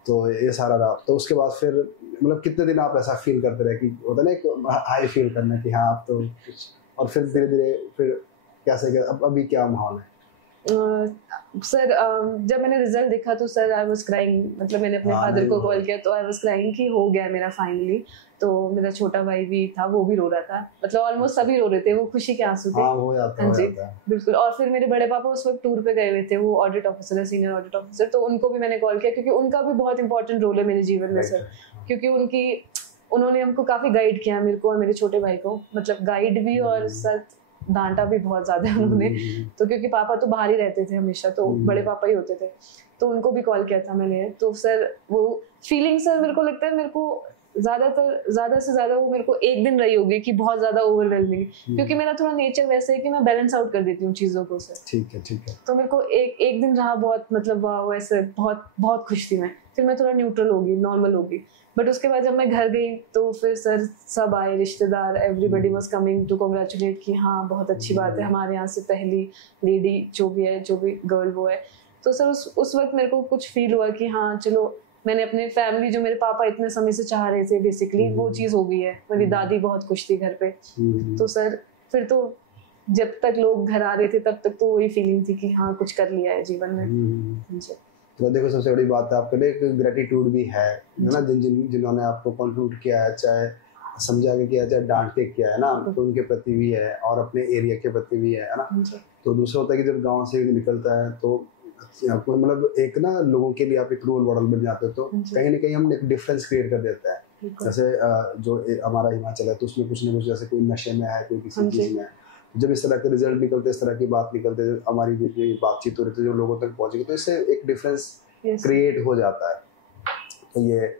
तो ये सारा रहा। तो उसके बाद फिर मतलब कितने दिन आप ऐसा फील करते रहे कि होता ना एक हाई फील करना कि हाँ आप तो कुछ, और फिर धीरे धीरे फिर कैसे अभी क्या माहौल है? सर जब मैंने रिजल्ट देखा तो सर आई वाज क्राइंग, मतलब मैंने अपने फादर को कॉल किया तो आई वाज क्राइंग कि हो गया मेरा फाइनली। तो मेरा छोटा भाई भी था, वो भी रो रहा था, मतलब ऑलमोस्ट सभी रो रहे थे, वो खुशी के आंसू थे। हो जाता है बिल्कुल। और फिर मेरे बड़े पापा उस वक्त टूर पे गए हुए थे, वो ऑडिट ऑफिसर है, सीनियर ऑडिट ऑफिसर, तो उनको भी मैंने कॉल किया क्योंकि उनका भी बहुत इंपॉर्टेंट रोल है मेरे जीवन में सर, क्योंकि उन्होंने हमको काफी गाइड किया, मेरे को और मेरे छोटे भाई को, मतलब गाइड भी और सर डांटा भी बहुत ज्यादा उन्होंने। तो क्योंकि पापा तो बाहर ही रहते थे हमेशा, तो बड़े पापा ही होते थे, तो उनको भी कॉल किया था मैंने। तो सर वो फीलिंग सर मेरे को लगता है मेरे को ज्यादा से ज्यादा वो मेरे को एक दिन रही होगी कि बहुत ज्यादा ओवरवेलमिंग, क्योंकि मेरा थोड़ा नेचर वैसे है कि मैं बैलेंस आउट कर देती हूँ चीजों को सर। ठीक है। तो मेरे को एक दिन रहा बहुत, मतलब वैसे बहुत खुश थी मैं, फिर मैं थोड़ा न्यूट्रल होगी, नॉर्मल होगी। बट उसके बाद जब मैं घर गई तो फिर सर सब आए, रिश्तेदार, everybody was coming to congratulate कि हाँ बहुत अच्छी बात है, हमारे यहाँ से पहली लेडी जो भी गर्ल वो है। तो सर उस वक्त मेरे को कुछ फील हुआ कि हाँ चलो, मैंने अपने फैमिली जो मेरे पापा इतने समय से चाह रहे थे बेसिकली वो चीज़ हो गई है। मेरी दादी बहुत खुश थी घर पे। तो सर फिर तो जब तक लोग घर आ रहे थे तब तक तो वही फीलिंग थी कि हाँ कुछ कर लिया है जीवन में। तो देखो सबसे बड़ी बात है आपके लिए एक ग्रेटिट्यूड भी है ना, जिन्होंने आपको कंक्लूड किया है, चाहे समझा के किया चाहे डांट के किया है ना, तो उनके प्रति भी है और अपने एरिया के प्रति भी है ना। तो दूसरा होता है कि जब गांव से निकलता है तो आपको मतलब एक ना लोगों के लिए आप एक रोल मॉडल बन जाते हो, तो कहीं ना कहीं हम एक डिफरेंस क्रिएट कर देता है। जैसे जो हमारा हिमाचल है तो उसमें कुछ ना कुछ, जैसे कोई नशे में है, कोई किसी चीज में है, जब इस तरह के रिजल्ट निकलते, इस तरह की बात निकलते, हमारी जो बातचीत हो रही थी जो लोगों तक पहुंचेगी, तो इससे एक डिफरेंस क्रिएट हो जाता है। तो ये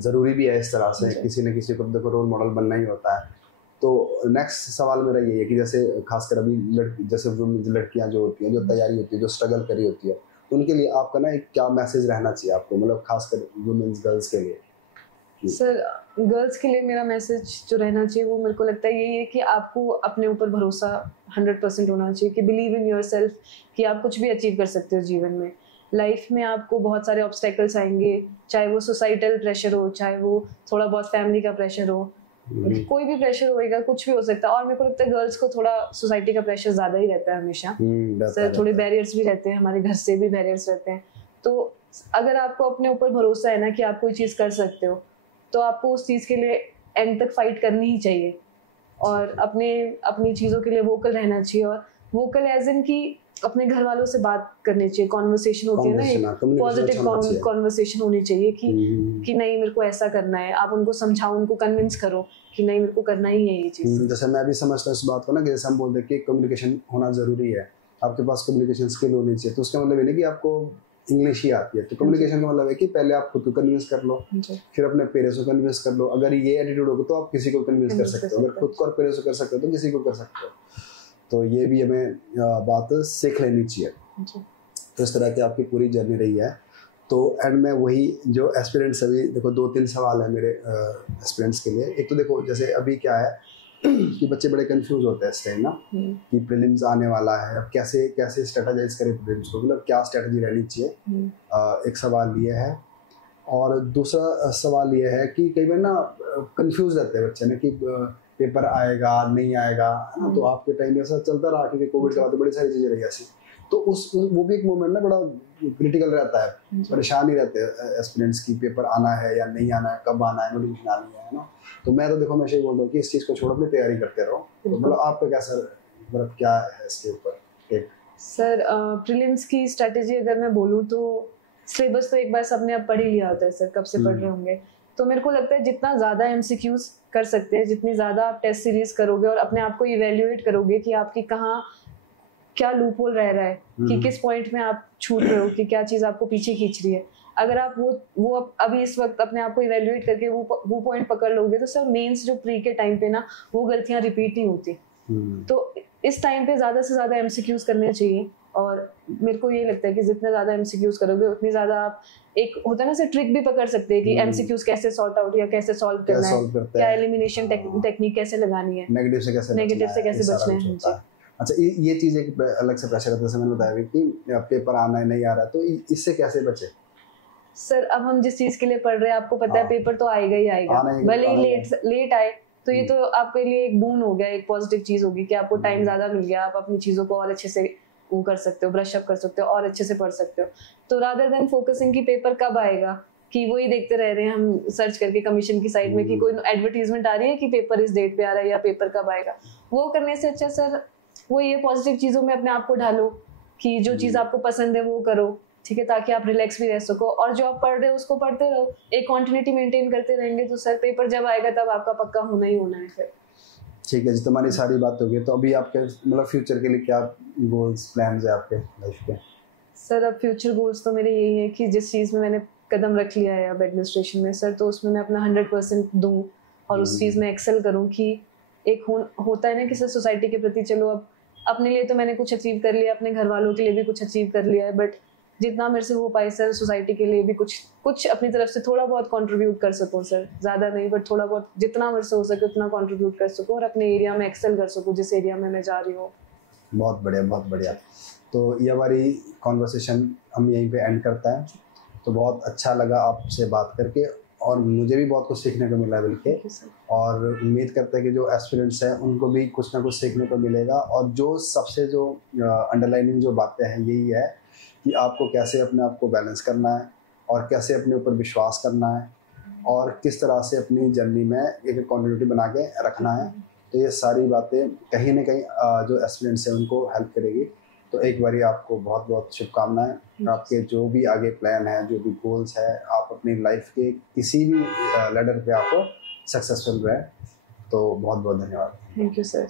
ज़रूरी भी है इस तरह से, किसी न किसी को देखो रोल मॉडल बनना ही होता है। तो नेक्स्ट सवाल मेरा ये है कि जैसे खासकर अभी जैसे लड़कियां जो होती हैं, जो तैयारी होती है, जो स्ट्रगल करी होती है, तो उनके लिए आपका ना एक क्या मैसेज रहना चाहिए आपको, मतलब खासकर वुमेन्स गर्ल्स के लिए? सर गर्ल्स के लिए मेरा मैसेज जो रहना चाहिए वो मेरे को लगता है यही है कि आपको अपने ऊपर भरोसा 100% होना चाहिए, कि बिलीव इन योर सेल्फ, कि आप कुछ भी अचीव कर सकते हो जीवन में। लाइफ में आपको बहुत सारे ऑब्स्टेकल्स आएंगे, चाहे वो सोसाइटल प्रेशर हो, चाहे वो थोड़ा बहुत फैमिली का प्रेशर हो, कोई भी प्रेशर होएगा, कुछ भी हो सकता है। और मेरे को लगता है गर्ल्स को थोड़ा सोसाइटी का प्रेशर ज्यादा ही रहता है हमेशा। सर थोड़े बैरियर्स भी रहते हैं, हमारे घर से भी बैरियर्स रहते हैं। तो अगर आपको अपने ऊपर भरोसा है ना कि आप कोई चीज़ कर सकते हो, तो आपको उस चीज़ के लिए एंड तक फाइट करनी ही चाहिए, और अपनी चीज़ों के लिए वोकल रहना चाहिए। और वोकल एज इन की अपने घर वालों से बात करनी चाहिए, कॉन्वर्सेशन होती है ना, एक पॉजिटिव कॉन्वर्सेशन होनी चाहिए कि नहीं मेरे को ऐसा करना है। आप उनको समझाओ, उनको कन्विंस करो कि नहीं मेरे को करना ही है ये चीज़। जैसे मैं भी समझता हूँ इस बात को ना, जैसे हम बोलते हैं कि कम्युनिकेशन होना ज़रूरी है, आपके पास कम्युनिकेशन स्किल होनी चाहिए। तो उसका मतलब ये नहीं कि आपको इंग्लिश ही आती है, तो कम्युनिकेशन का मतलब है कि पहले आप खुद को कन्विंस कर लो, फिर अपने पेरेंट्स को कन्विंस कर लो। अगर ये एटीट्यूड होगा तो आप किसी को कन्विंस कर सकते हो, अगर खुद को और पेरेंट्स को कर सकते हो तो किसी को कर सकते हो। तो ये भी हमें बात सीख लेनी चाहिए। तो इस तरह की आपकी पूरी जर्नी रही है। तो एंड में वही जो एस्पिरेंट्स, अभी देखो 2-3 सवाल है मेरे एस्पिरेंट्स के लिए। एक तो देखो जैसे अभी क्या है कि बच्चे बड़े कंफ्यूज होते हैं इस टाइम ना, कि प्रीलिम्स आने वाला है, अब कैसे स्ट्रेटेजाइज करें प्रीलिम्स को, मतलब क्या स्ट्रेटजी रहनी चाहिए। एक सवाल ये है। और दूसरा सवाल ये है कि कई बार ना कंफ्यूज रहते हैं बच्चे ना कि पेपर आएगा नहीं आएगा, है ना। तो आपके टाइम में ऐसा चलता रहा क्योंकि कोविड के बाद बड़ी सारी चीज़ें रही ऐसी, तो वो भी एक मोमेंट ना बड़ा क्रिटिकल रहता है, परेशान ही रहते हैं एस्पिरेंट्स की पेपर आना है या नहीं आना है, कब आना है, नोटिफिकेशन आनी है ना। तो मैं तो देखो हमेशा ही बोलता हूँ कि इस चीज़ को छोड़ो, अपनी तैयारी करते रहो। तो मतलब आपका कैसा, मतलब क्या है इसके ऊपर एक? सर प्रीलिम्स की स्ट्रेटेजी अगर मैं बोलूँ तो सिलेबस तो एक बार सबने अब पढ़ ही लिया होता है सर, कब से पढ़ रहे होंगे। तो मेरे को लगता है जितना ज़्यादा MCQs कर सकते हैं, जितनी ज़्यादा आप टेस्ट सीरीज करोगे और अपने आप को इवेल्युएट करोगे कि आपकी कहाँ क्या लूप होल रह रहा है, कि किस पॉइंट में आप छूट रहे हो, कि क्या चीज़ आपको पीछे खींच रही है। अगर आप वो अभी इस वक्त अपने आप को इवेल्युएट करके वो पॉइंट पकड़ लोगे तो सर मेंस जो प्री के टाइम पे ना वो गलतियाँ रिपीट नहीं होती। तो इस टाइम पे ज़्यादा से ज़्यादा MCQs करने चाहिए। और मेरे को ये लगता है कि जितना ज़्यादा MCQs करोगे उतनी ज़्यादा आप, एक होता है ना, से ट्रिक भी पकड़ सकते हैं कि MCQs कैसे सॉर्ट आउट या कैसे सॉल्व करना है, क्या एलिमिनेशन टेक्निक कैसे लगानी है, नेगेटिव से कैसे बचना है। अच्छा, ये चीज़ एक अलग से प्रेशर रहता है, जैसे मैंने बताया कि पेपर आना है नहीं आ रहा, तो इससे कैसे बचे? सर अब हम जिस चीज़ के लिए पढ़ रहे हैं, आपको पता है पेपर तो आएगा ही आएगा, भले ही लेट आए, तो ये तो आपके लिए एक बून हो गया, एक पॉजिटिव चीज़ होगी कि आपको टाइम ज़्यादा मिल गया, आप अपनी चीज़ों को और अच्छे से वो कर सकते हो, ब्रश अप कर सकते हो और अच्छे से पढ़ सकते हो। तो रादर देन फोकसिंग कि पेपर कब आएगा, कि वही देखते रह रहे हैं हम सर्च करके कमीशन की साइट में कि कोई एडवर्टीजमेंट आ रही है कि पेपर इस डेट पे आ रहा है या पेपर कब आएगा, वो करने से अच्छा सर वो ये पॉजिटिव चीज़ों में अपने आप को ढालो कि जो चीज़ आपको पसंद है वो करो, ठीक है, ताकि आप रिलैक्स भी रह सको और जो आप पढ़ रहे हो उसको पढ़ते रहो, एक क्वांटिटी मेंटेन करते रहेंगे तो सर पेपर जब आएगा तब आपका पक्का होना ही होना है फिर। ठीक है जी, तुम्हारी सारी बात हो गई, तो अभी आपके मतलब फ्यूचर के लिए क्या गोल्स प्लान्स है आपके लाइफ के? सर अब फ्यूचर गोल्स तो मेरे यही है कि जिस चीज़ में मैंने कदम रख लिया है अब एडमिनिस्ट्रेशन में सर, तो उसमें मैं अपना 100% दूँ और उस चीज़ में एक्सेल करूँ कि एक होता है ना कि सर सोसाइटी के प्रति चलो अब अपने लिए तो मैंने कुछ अचीव कर लिया, अपने घर वालों के लिए भी कुछ अचीव कर लिया है, बट जितना मेरे से हो पाए सर सोसाइटी के लिए भी कुछ अपनी तरफ से थोड़ा बहुत कंट्रीब्यूट कर सकूं सर, ज़्यादा नहीं बट थोड़ा बहुत जितना मेरे से हो सके उतना कंट्रीब्यूट कर सकूं और अपने एरिया में एक्सेल कर सकूं जिस एरिया में मैं जा रही हूँ। बहुत बढ़िया, बहुत बढ़िया। तो ये हमारी कॉन्वर्सेशन हम यहीं पे एंड करता है। तो बहुत अच्छा लगा आपसे बात करके और मुझे भी बहुत कुछ सीखने को मिला है बल्कि, और उम्मीद करते हैं कि जो एस्पिरेंट्स हैं उनको भी कुछ ना कुछ सीखने को मिलेगा। और जो सबसे जो अंडरलाइनिंग जो बातें हैं यही है कि आपको कैसे अपने आप को बैलेंस करना है और कैसे अपने ऊपर विश्वास करना है और किस तरह से अपनी जर्नी में एक कॉन्टिन्यूटी बना के रखना है। तो ये सारी बातें कहीं ना कहीं जो एस्पिरेंट्स हैं उनको हेल्प करेगी। तो एक बारी आपको बहुत बहुत शुभकामनाएं। आपके जो भी आगे प्लान है, जो भी गोल्स है, आप अपनी लाइफ के किसी भी लेडर पे आप सक्सेसफुल रहे। तो बहुत बहुत धन्यवाद। Thank you sir.